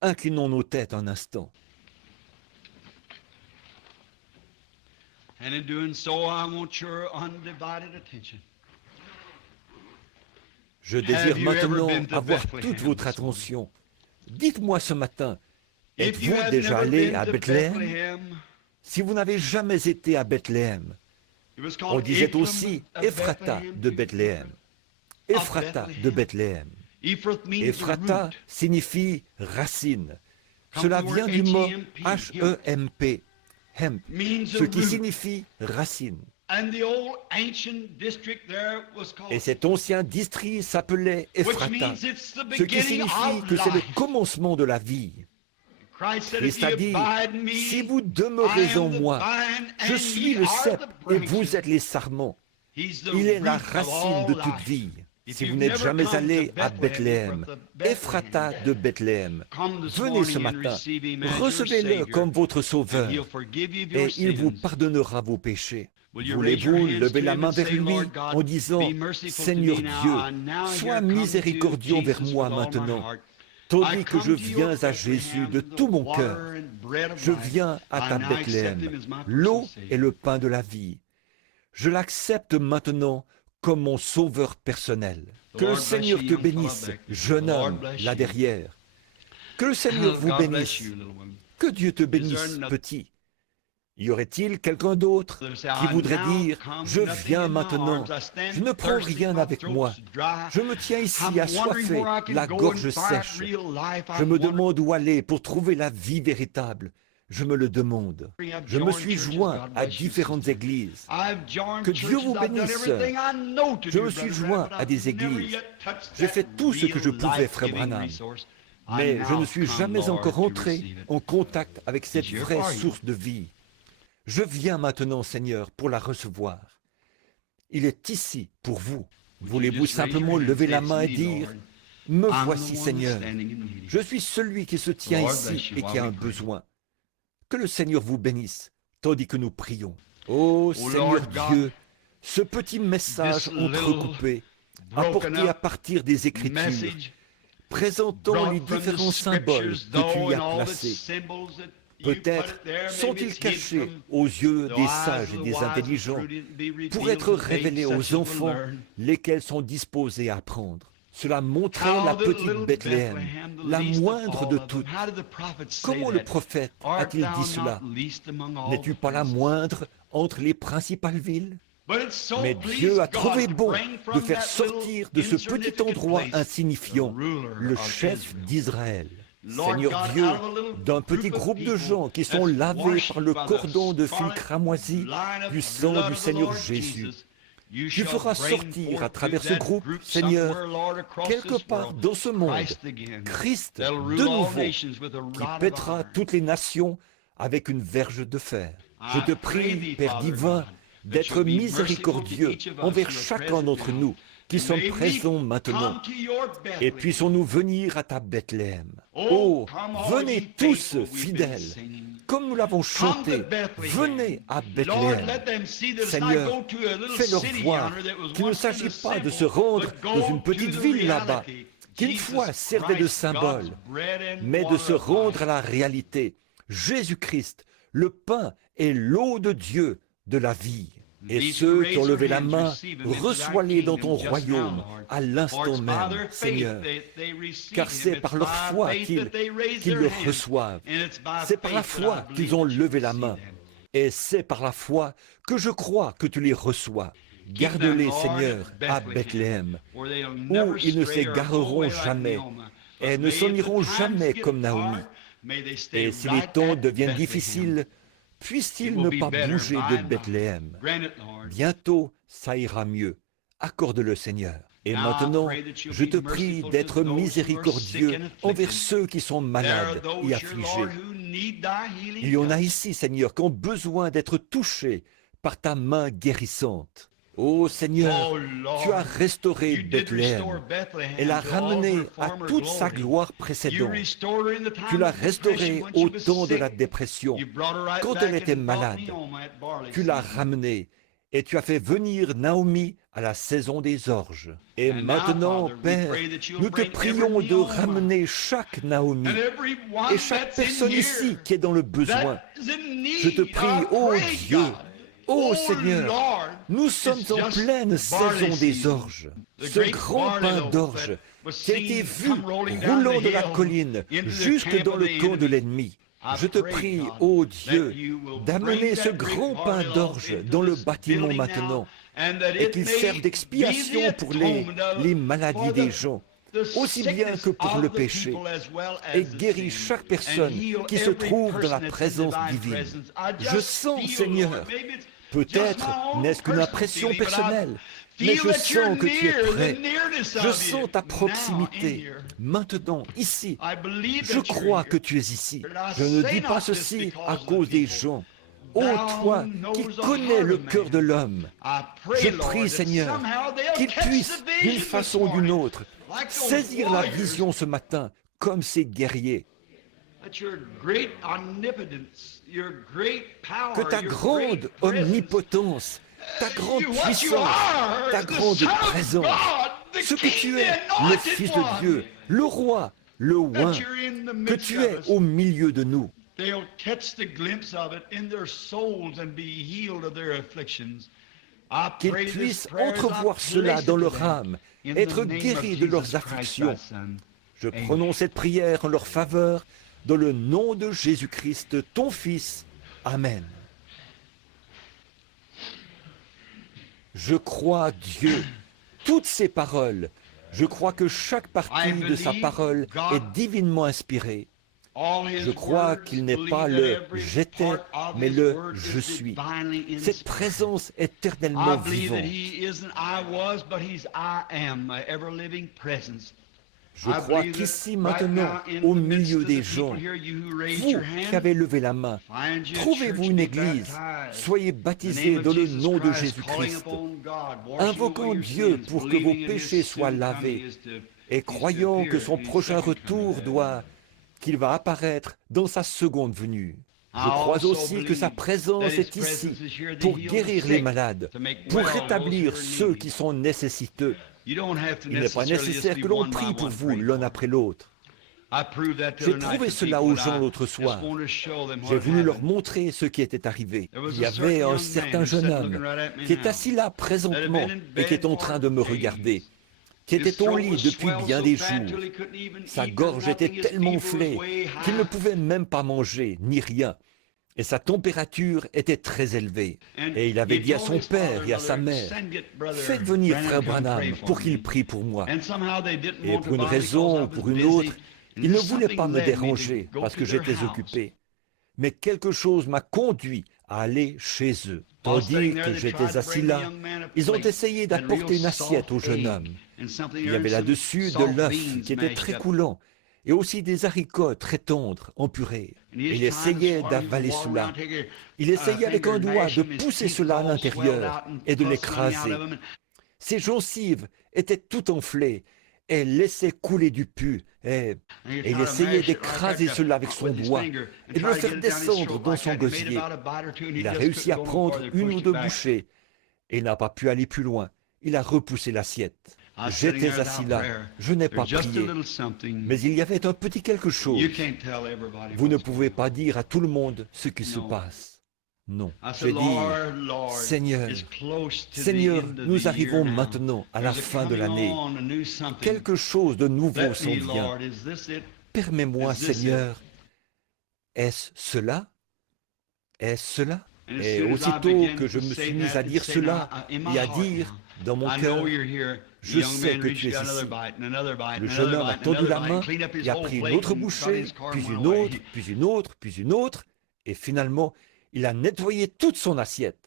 Inclinons nos têtes un instant. Je désire maintenant avoir toute votre attention. Dites-moi ce matin, êtes-vous déjà allé à Bethléem? Si vous n'avez jamais été à Bethléem, on disait aussi Ephrata de Bethléem. Ephrata de Bethléem. Ephrata signifie racine. Cela vient du mot H-E-M-P, hemp, ce qui signifie racine. Et cet ancien district s'appelait Ephrata, ce qui signifie que c'est le commencement de la vie. Christ a dit, si vous demeurez en moi, je suis le cep et vous êtes les sarments. Il est la racine de toute vie. Si vous n'êtes jamais allé à Bethléem, Ephrata de Bethléem, venez ce matin, recevez-le comme votre sauveur et il vous pardonnera vos péchés. Voulez-vous lever la main vers lui en disant, Seigneur Dieu, sois miséricordieux vers moi maintenant, tandis que je viens à Jésus de tout mon cœur. Je viens à ta Bethléem, l'eau et le pain de la vie. Je l'accepte maintenant comme mon sauveur personnel. Que le Seigneur te bénisse, jeune homme, là derrière. Que le Seigneur vous bénisse. Que Dieu te bénisse, petit. Y aurait-il quelqu'un d'autre qui voudrait dire « Je viens maintenant, je ne prends rien avec moi, je me tiens ici assoiffé, la gorge sèche, je me demande où aller pour trouver la vie véritable, je me le demande. Je me suis joint à différentes églises. Que Dieu vous bénisse. Je me suis joint à des églises. J'ai fait tout ce que je pouvais, frère Branham. Mais je ne suis jamais encore entré en contact avec cette vraie source de vie. Je viens maintenant, Seigneur, pour la recevoir. Il est ici pour vous. Voulez-vous simplement lever la main et dire, Me I'm voici, the one Seigneur. standing in need. Je suis celui qui se tient Lord, ici bless you et while qui a we un pray. besoin. Que le Seigneur vous bénisse, tandis que nous prions. Ô Seigneur Lord God, Dieu, ce petit message this little entrecoupé, broken apporté à up partir des Écritures, message présentant brought les from the différents symboles scriptures, que tu though, y and as all the placés, symbols that you put peut-être it there, maybe sont-ils it's hid cachés from aux yeux the des eyes sages of et the des wise and intelligents, prudent, be revealed pour être to révélés babes aux such as will enfants, learn. lesquels sont disposés à apprendre. Cela montrait How la the petite little Bethléem, Bethlehem, the la least of moindre all de of them. toutes. How did the prophet say Comment le that? prophète Art a-t-il thou dit cela? not least among all N'es-tu the pas la princes? moindre entre les principales villes? But it so Mais pleased Dieu a God trouvé to bon bring de from faire that sortir little de ce petit insignificant endroit place insignifiant the ruler le of chef Israel. d'Israël. Lord Seigneur God, Dieu, out of a little d'un petit group of groupe de people gens qui sont that's lavés washed par le by the cordon de fil scarlet cramoisi line of du sang blood du of the Seigneur Lord Jésus. Jesus, you Tu shall feras bring sortir forth à travers to ce that groupe, group Seigneur, somewhere, Lord, across quelque this part world, dans ce monde, Christ again, Christ that'll de rule all nouveau, nations with a qui rod of pètera iron. toutes les nations avec une verge de fer. Je I te pray prie, thee, Père Father divin, God, that d'être you'll be merciful miséricordieux to each of us envers who are chacun present d'entre now. nous qui And sommes may we présents maintenant. come to your Et Bethlehem. puissions-nous venir à ta Bethléem. Oh, Oh, come all venez ye tous faithful, we've been fidèles, singing. comme nous l'avons Come to chanté. Bethlehem. Venez à Lord, Bethléem. let them see that it's Seigneur, not go to a little fais-leur city voir yonder that was qu'il ne once in s'agit the pas de se symbol, rendre but go dans une petite to the ville là-bas, reality. qui une Jesus fois servait de Christ, symbole, God's bread and mais de water se of rendre life. à la réalité. Jésus-Christ, le pain et l'eau de Dieu, de la vie. Et These ceux who qui ont raise levé their la hands main, receive him into thy reçois-les dans ton kingdom just royaume, now, Lord. à For l'instant it's by même, their faith Seigneur. they receive Car him. c'est It's par leur by foi faith qu'ils that they raise qu'ils their le hands. reçoivent. And it's by C'est par la faith that foi I qu'ils believe ont that you levé la receive main. them. Et c'est par la foi que je crois que tu les reçois. Keep them, Garde-les, Lord, Seigneur, at à Bethléem, where they'll où never ils ne stray or go s'égareront away like jamais Naomi. et But ne may, s'en if the iront times jamais get comme Naomi. hard, may they stay Et si les right temps at deviennent Bethlehem. difficiles, It puissent-ils will ne be pas better bouger by de and by. Bethléem. Grant it, Lord. Bientôt, ça ira mieux. Accorde-le, Seigneur. Et Now I maintenant, pray that you'll je be te prie merciful to d'être those who are miséricordieux sick and envers afflicted. ceux qui sont There are malades those et here, affligés. Lord, who need thy healing Il y en a touch. ici, Seigneur, qui ont besoin d'être touchés par ta main guérissante. Ô Seigneur, Oh, Lord, tu as restauré you did Bethléem restore Bethlehem et l'as to all of ramenée her à former toute sa glory. gloire You précédente. restored her in the Tu time l'as of restaurée depression when she au was temps de la sick. dépression, You brought her right quand back elle était and brought malade. Naomi at barley Tu l'as season. ramenée et tu as fait venir Naomi à la saison des orges. Et And now, maintenant, Father, we Père, pray that you'll nous te bring prions every de Naomi ramener chaque Naomi and everyone et chaque that's in personne here ici qui est dans le besoin. that is in need. Je te prie, I ô pray, Dieu, God. ô Oh, Seigneur, Lord, nous sommes it's en just pleine barley saison des season. orges. The Ce great grand barley pain loaf d'orge that was qui a été seen vu come rolling down roulant the de la hill colline into the jusque camp dans of le the camp de enemy. l'ennemi. I Je te pray, prie, God, ô that Dieu, you will d'amener bring ce that grand great pain barley loaf d'orge into dans le this bâtiment building maintenant now, and that et it qu'il may serve be d'expiation the pour atonement les maladies for des the gens, the aussi bien sickness que pour of le the péché, people as well as et the guéris sin, chaque and personne heal qui se every trouve dans person la that's in présence thy divine. presence. I Je just sens, feel, Seigneur, Lord, maybe it's just peut-être my own n'est-ce qu'une personal impression feeling, but I personnelle, mais feel je that you're sens que tu es near, the prêt. nearness Je of sens you ta now in proximité, here. maintenant, ici. I believe Je that you're crois here. que tu es ici. But I Je ne say dis not pas this ceci because à of the cause des people. gens. Ô Thou toi qui knows the connais heart le of cœur man. de l'homme, I pray, je Lord, prie, that Seigneur, somehow they'll qu'il catch puisse, the d'une vision this façon ou d'une morning, autre, like those saisir la warriors, vision ce matin, comme ces guerriers. that your great omnipotence, your great power, Que ta your grande great presence, omnipotence, ta grande what you puissance, are, ta the grande Son of présence, God, the ce que King, tu the es, le anointed Fils one, de Dieu, le Roi, le Oint, that you're in the que midst tu of es us. au milieu de nous. They'll catch the glimpse of it in their souls and be healed of their afflictions. I Qu'ils pray this puissent prayer as I entrevoir cela place dans it leur to them. âme, In être the name guéris of de leurs Jesus Christ, afflictions. thy Son. Je Amen. prononce cette prière en leur faveur, dans le nom de Jésus-Christ, ton Fils. Amen. Je crois, Dieu, toutes ces paroles. Je crois que chaque partie de sa parole est divinement inspirée. Je crois qu'il n'est pas le « j'étais », mais le « je suis ». Cette présence éternellement vivante. Je crois qu'ici, maintenant, au milieu des gens, vous qui avez levé la main, trouvez-vous une église, soyez baptisés dans le nom de Jésus-Christ, invoquant Dieu pour que vos péchés soient lavés, et croyant que son prochain retour qu'il va apparaître dans sa seconde venue. Je crois aussi que sa présence est ici pour guérir les malades, pour rétablir ceux qui sont nécessiteux. Il n'est pas nécessaire que l'on prie pour vous l'un après l'autre. J'ai prouvé cela aux gens l'autre soir. J'ai voulu leur montrer ce qui était arrivé. Il y avait un certain jeune homme qui est assis là présentement et qui est en train de me regarder, qui était au lit depuis bien des jours. Sa gorge était tellement enflée qu'il ne pouvait même pas manger, ni rien. Et sa température était très élevée. Et il avait dit à son père et à sa mère, « Faites venir frère Branham pour qu'il prie pour moi. » Et pour une raison ou pour une autre, il ne voulait pas me déranger parce que j'étais occupé. Mais quelque chose m'a conduit à aller chez eux. Tandis que j'étais assis là, ils ont essayé d'apporter une assiette au jeune homme. Il y avait là-dessus de l'œuf qui était très coulant et aussi des haricots très tendres en purée. Il essayait d'avaler cela. Il essayait avec un doigt de pousser cela à l'intérieur et de l'écraser. Ses gencives étaient tout enflées et laissaient couler du pu. Et il essayait d'écraser cela avec son doigt et de le faire descendre dans son gosier. Il a réussi à prendre une ou deux bouchées et il n'a pas pu aller plus loin. Il a repoussé l'assiette. J'étais assis là, je n'ai pas prié, mais il y avait un petit quelque chose. Vous ne pouvez pas dire à tout le monde ce qui se passe. Non, j'ai dit, Seigneur, Seigneur, nous arrivons maintenant à la fin de l'année. Quelque chose de nouveau s'en vient. Permets-moi, Seigneur, est-ce cela? Est-ce cela? Et aussitôt que je me suis mis à dire cela et à dire dans mon cœur, je sais que tu es ici. Le jeune homme a tendu la main et a pris une autre bouchée, puis une autre, puis une autre, puis une autre, et finalement, il a nettoyé toute son assiette.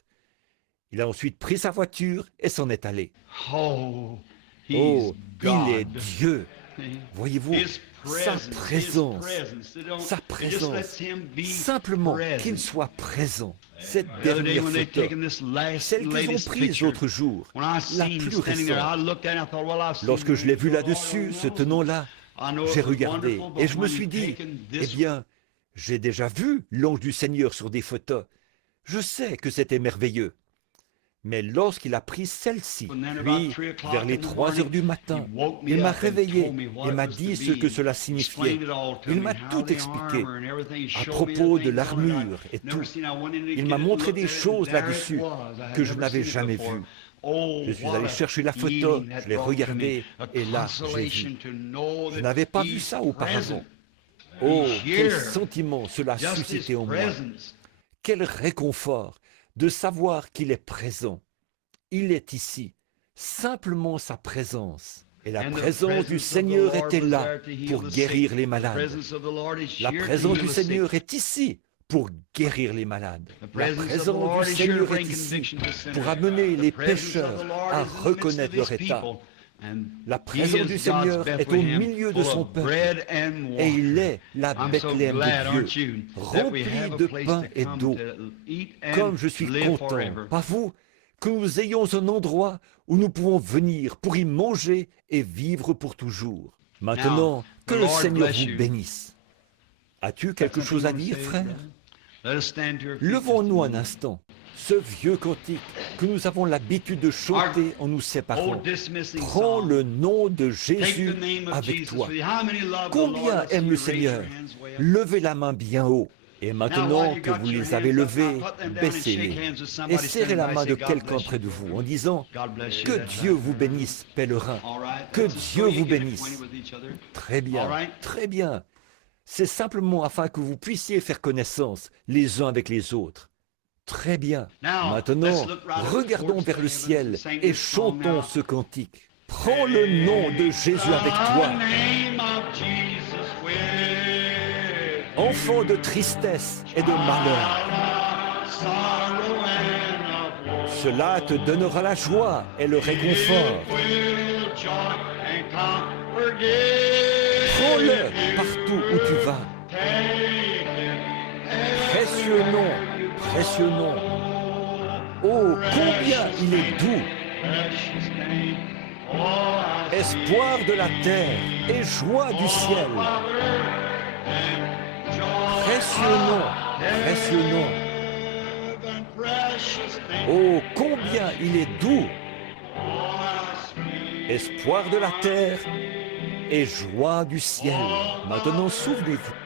Il a ensuite pris sa voiture et s'en est allé. Oh, il est Dieu. Voyez-vous, sa présence, simplement qu'il soit présent. Cette dernière photo, celle qu'ils ont prise l'autre jour, la plus récente. Lorsque je l'ai vu là-dessus, ce tenant-là, j'ai regardé et je me suis dit, eh bien, j'ai déjà vu l'ange du Seigneur sur des photos. Je sais que c'était merveilleux. Mais lorsqu'il a pris celle-ci, puis, vers les 3 heures du matin, il m'a réveillé et m'a dit ce que cela signifiait. Il m'a tout expliqué à propos de l'armure et tout. Il m'a montré des choses là-dessus que je n'avais jamais vues. Je suis allé chercher la photo, je l'ai regardée et là, j'ai vu. Je n'avais pas vu ça auparavant. Oh, quel sentiment cela a suscité en moi. Quel réconfort de savoir qu'il est présent. Il est ici, simplement sa présence. Et la présence du Seigneur était là pour guérir les malades. La présence du Seigneur est ici pour guérir les malades. La présence du Seigneur est ici pour amener les pécheurs à reconnaître leur état. La présence du Seigneur est au milieu de son peuple et il est la Bethléem de Dieu, remplie de pain et d'eau. Comme je suis content, pas vous, que nous ayons un endroit où nous pouvons venir pour y manger et vivre pour toujours. Maintenant, que le Seigneur vous bénisse. As-tu quelque chose à dire, frère? Levons-nous un instant. Ce vieux cantique que nous avons l'habitude de chanter en nous séparant. Prends le nom de Jésus avec toi. Combien aime le Seigneur? Levez la main bien haut. Et maintenant que vous les avez levés, baissez-les et serrez la main de quelqu'un près de vous en disant « Que Dieu vous bénisse, pèlerin. Que Dieu vous bénisse. » Très bien, très bien. C'est simplement afin que vous puissiez faire connaissance les uns avec les autres. Très bien. Maintenant, regardons vers le ciel et chantons ce cantique. Prends le nom de Jésus avec toi. Enfant de tristesse et de malheur. Cela te donnera la joie et le réconfort. Prends-le partout où tu vas. Précieux nom. Précieux nom. Oh, combien il est doux. Espoir de la terre et joie du ciel. Précieux nom, précieux nom. Oh, combien il est doux. Espoir de la terre et joie du ciel. Maintenant, souvenez-vous.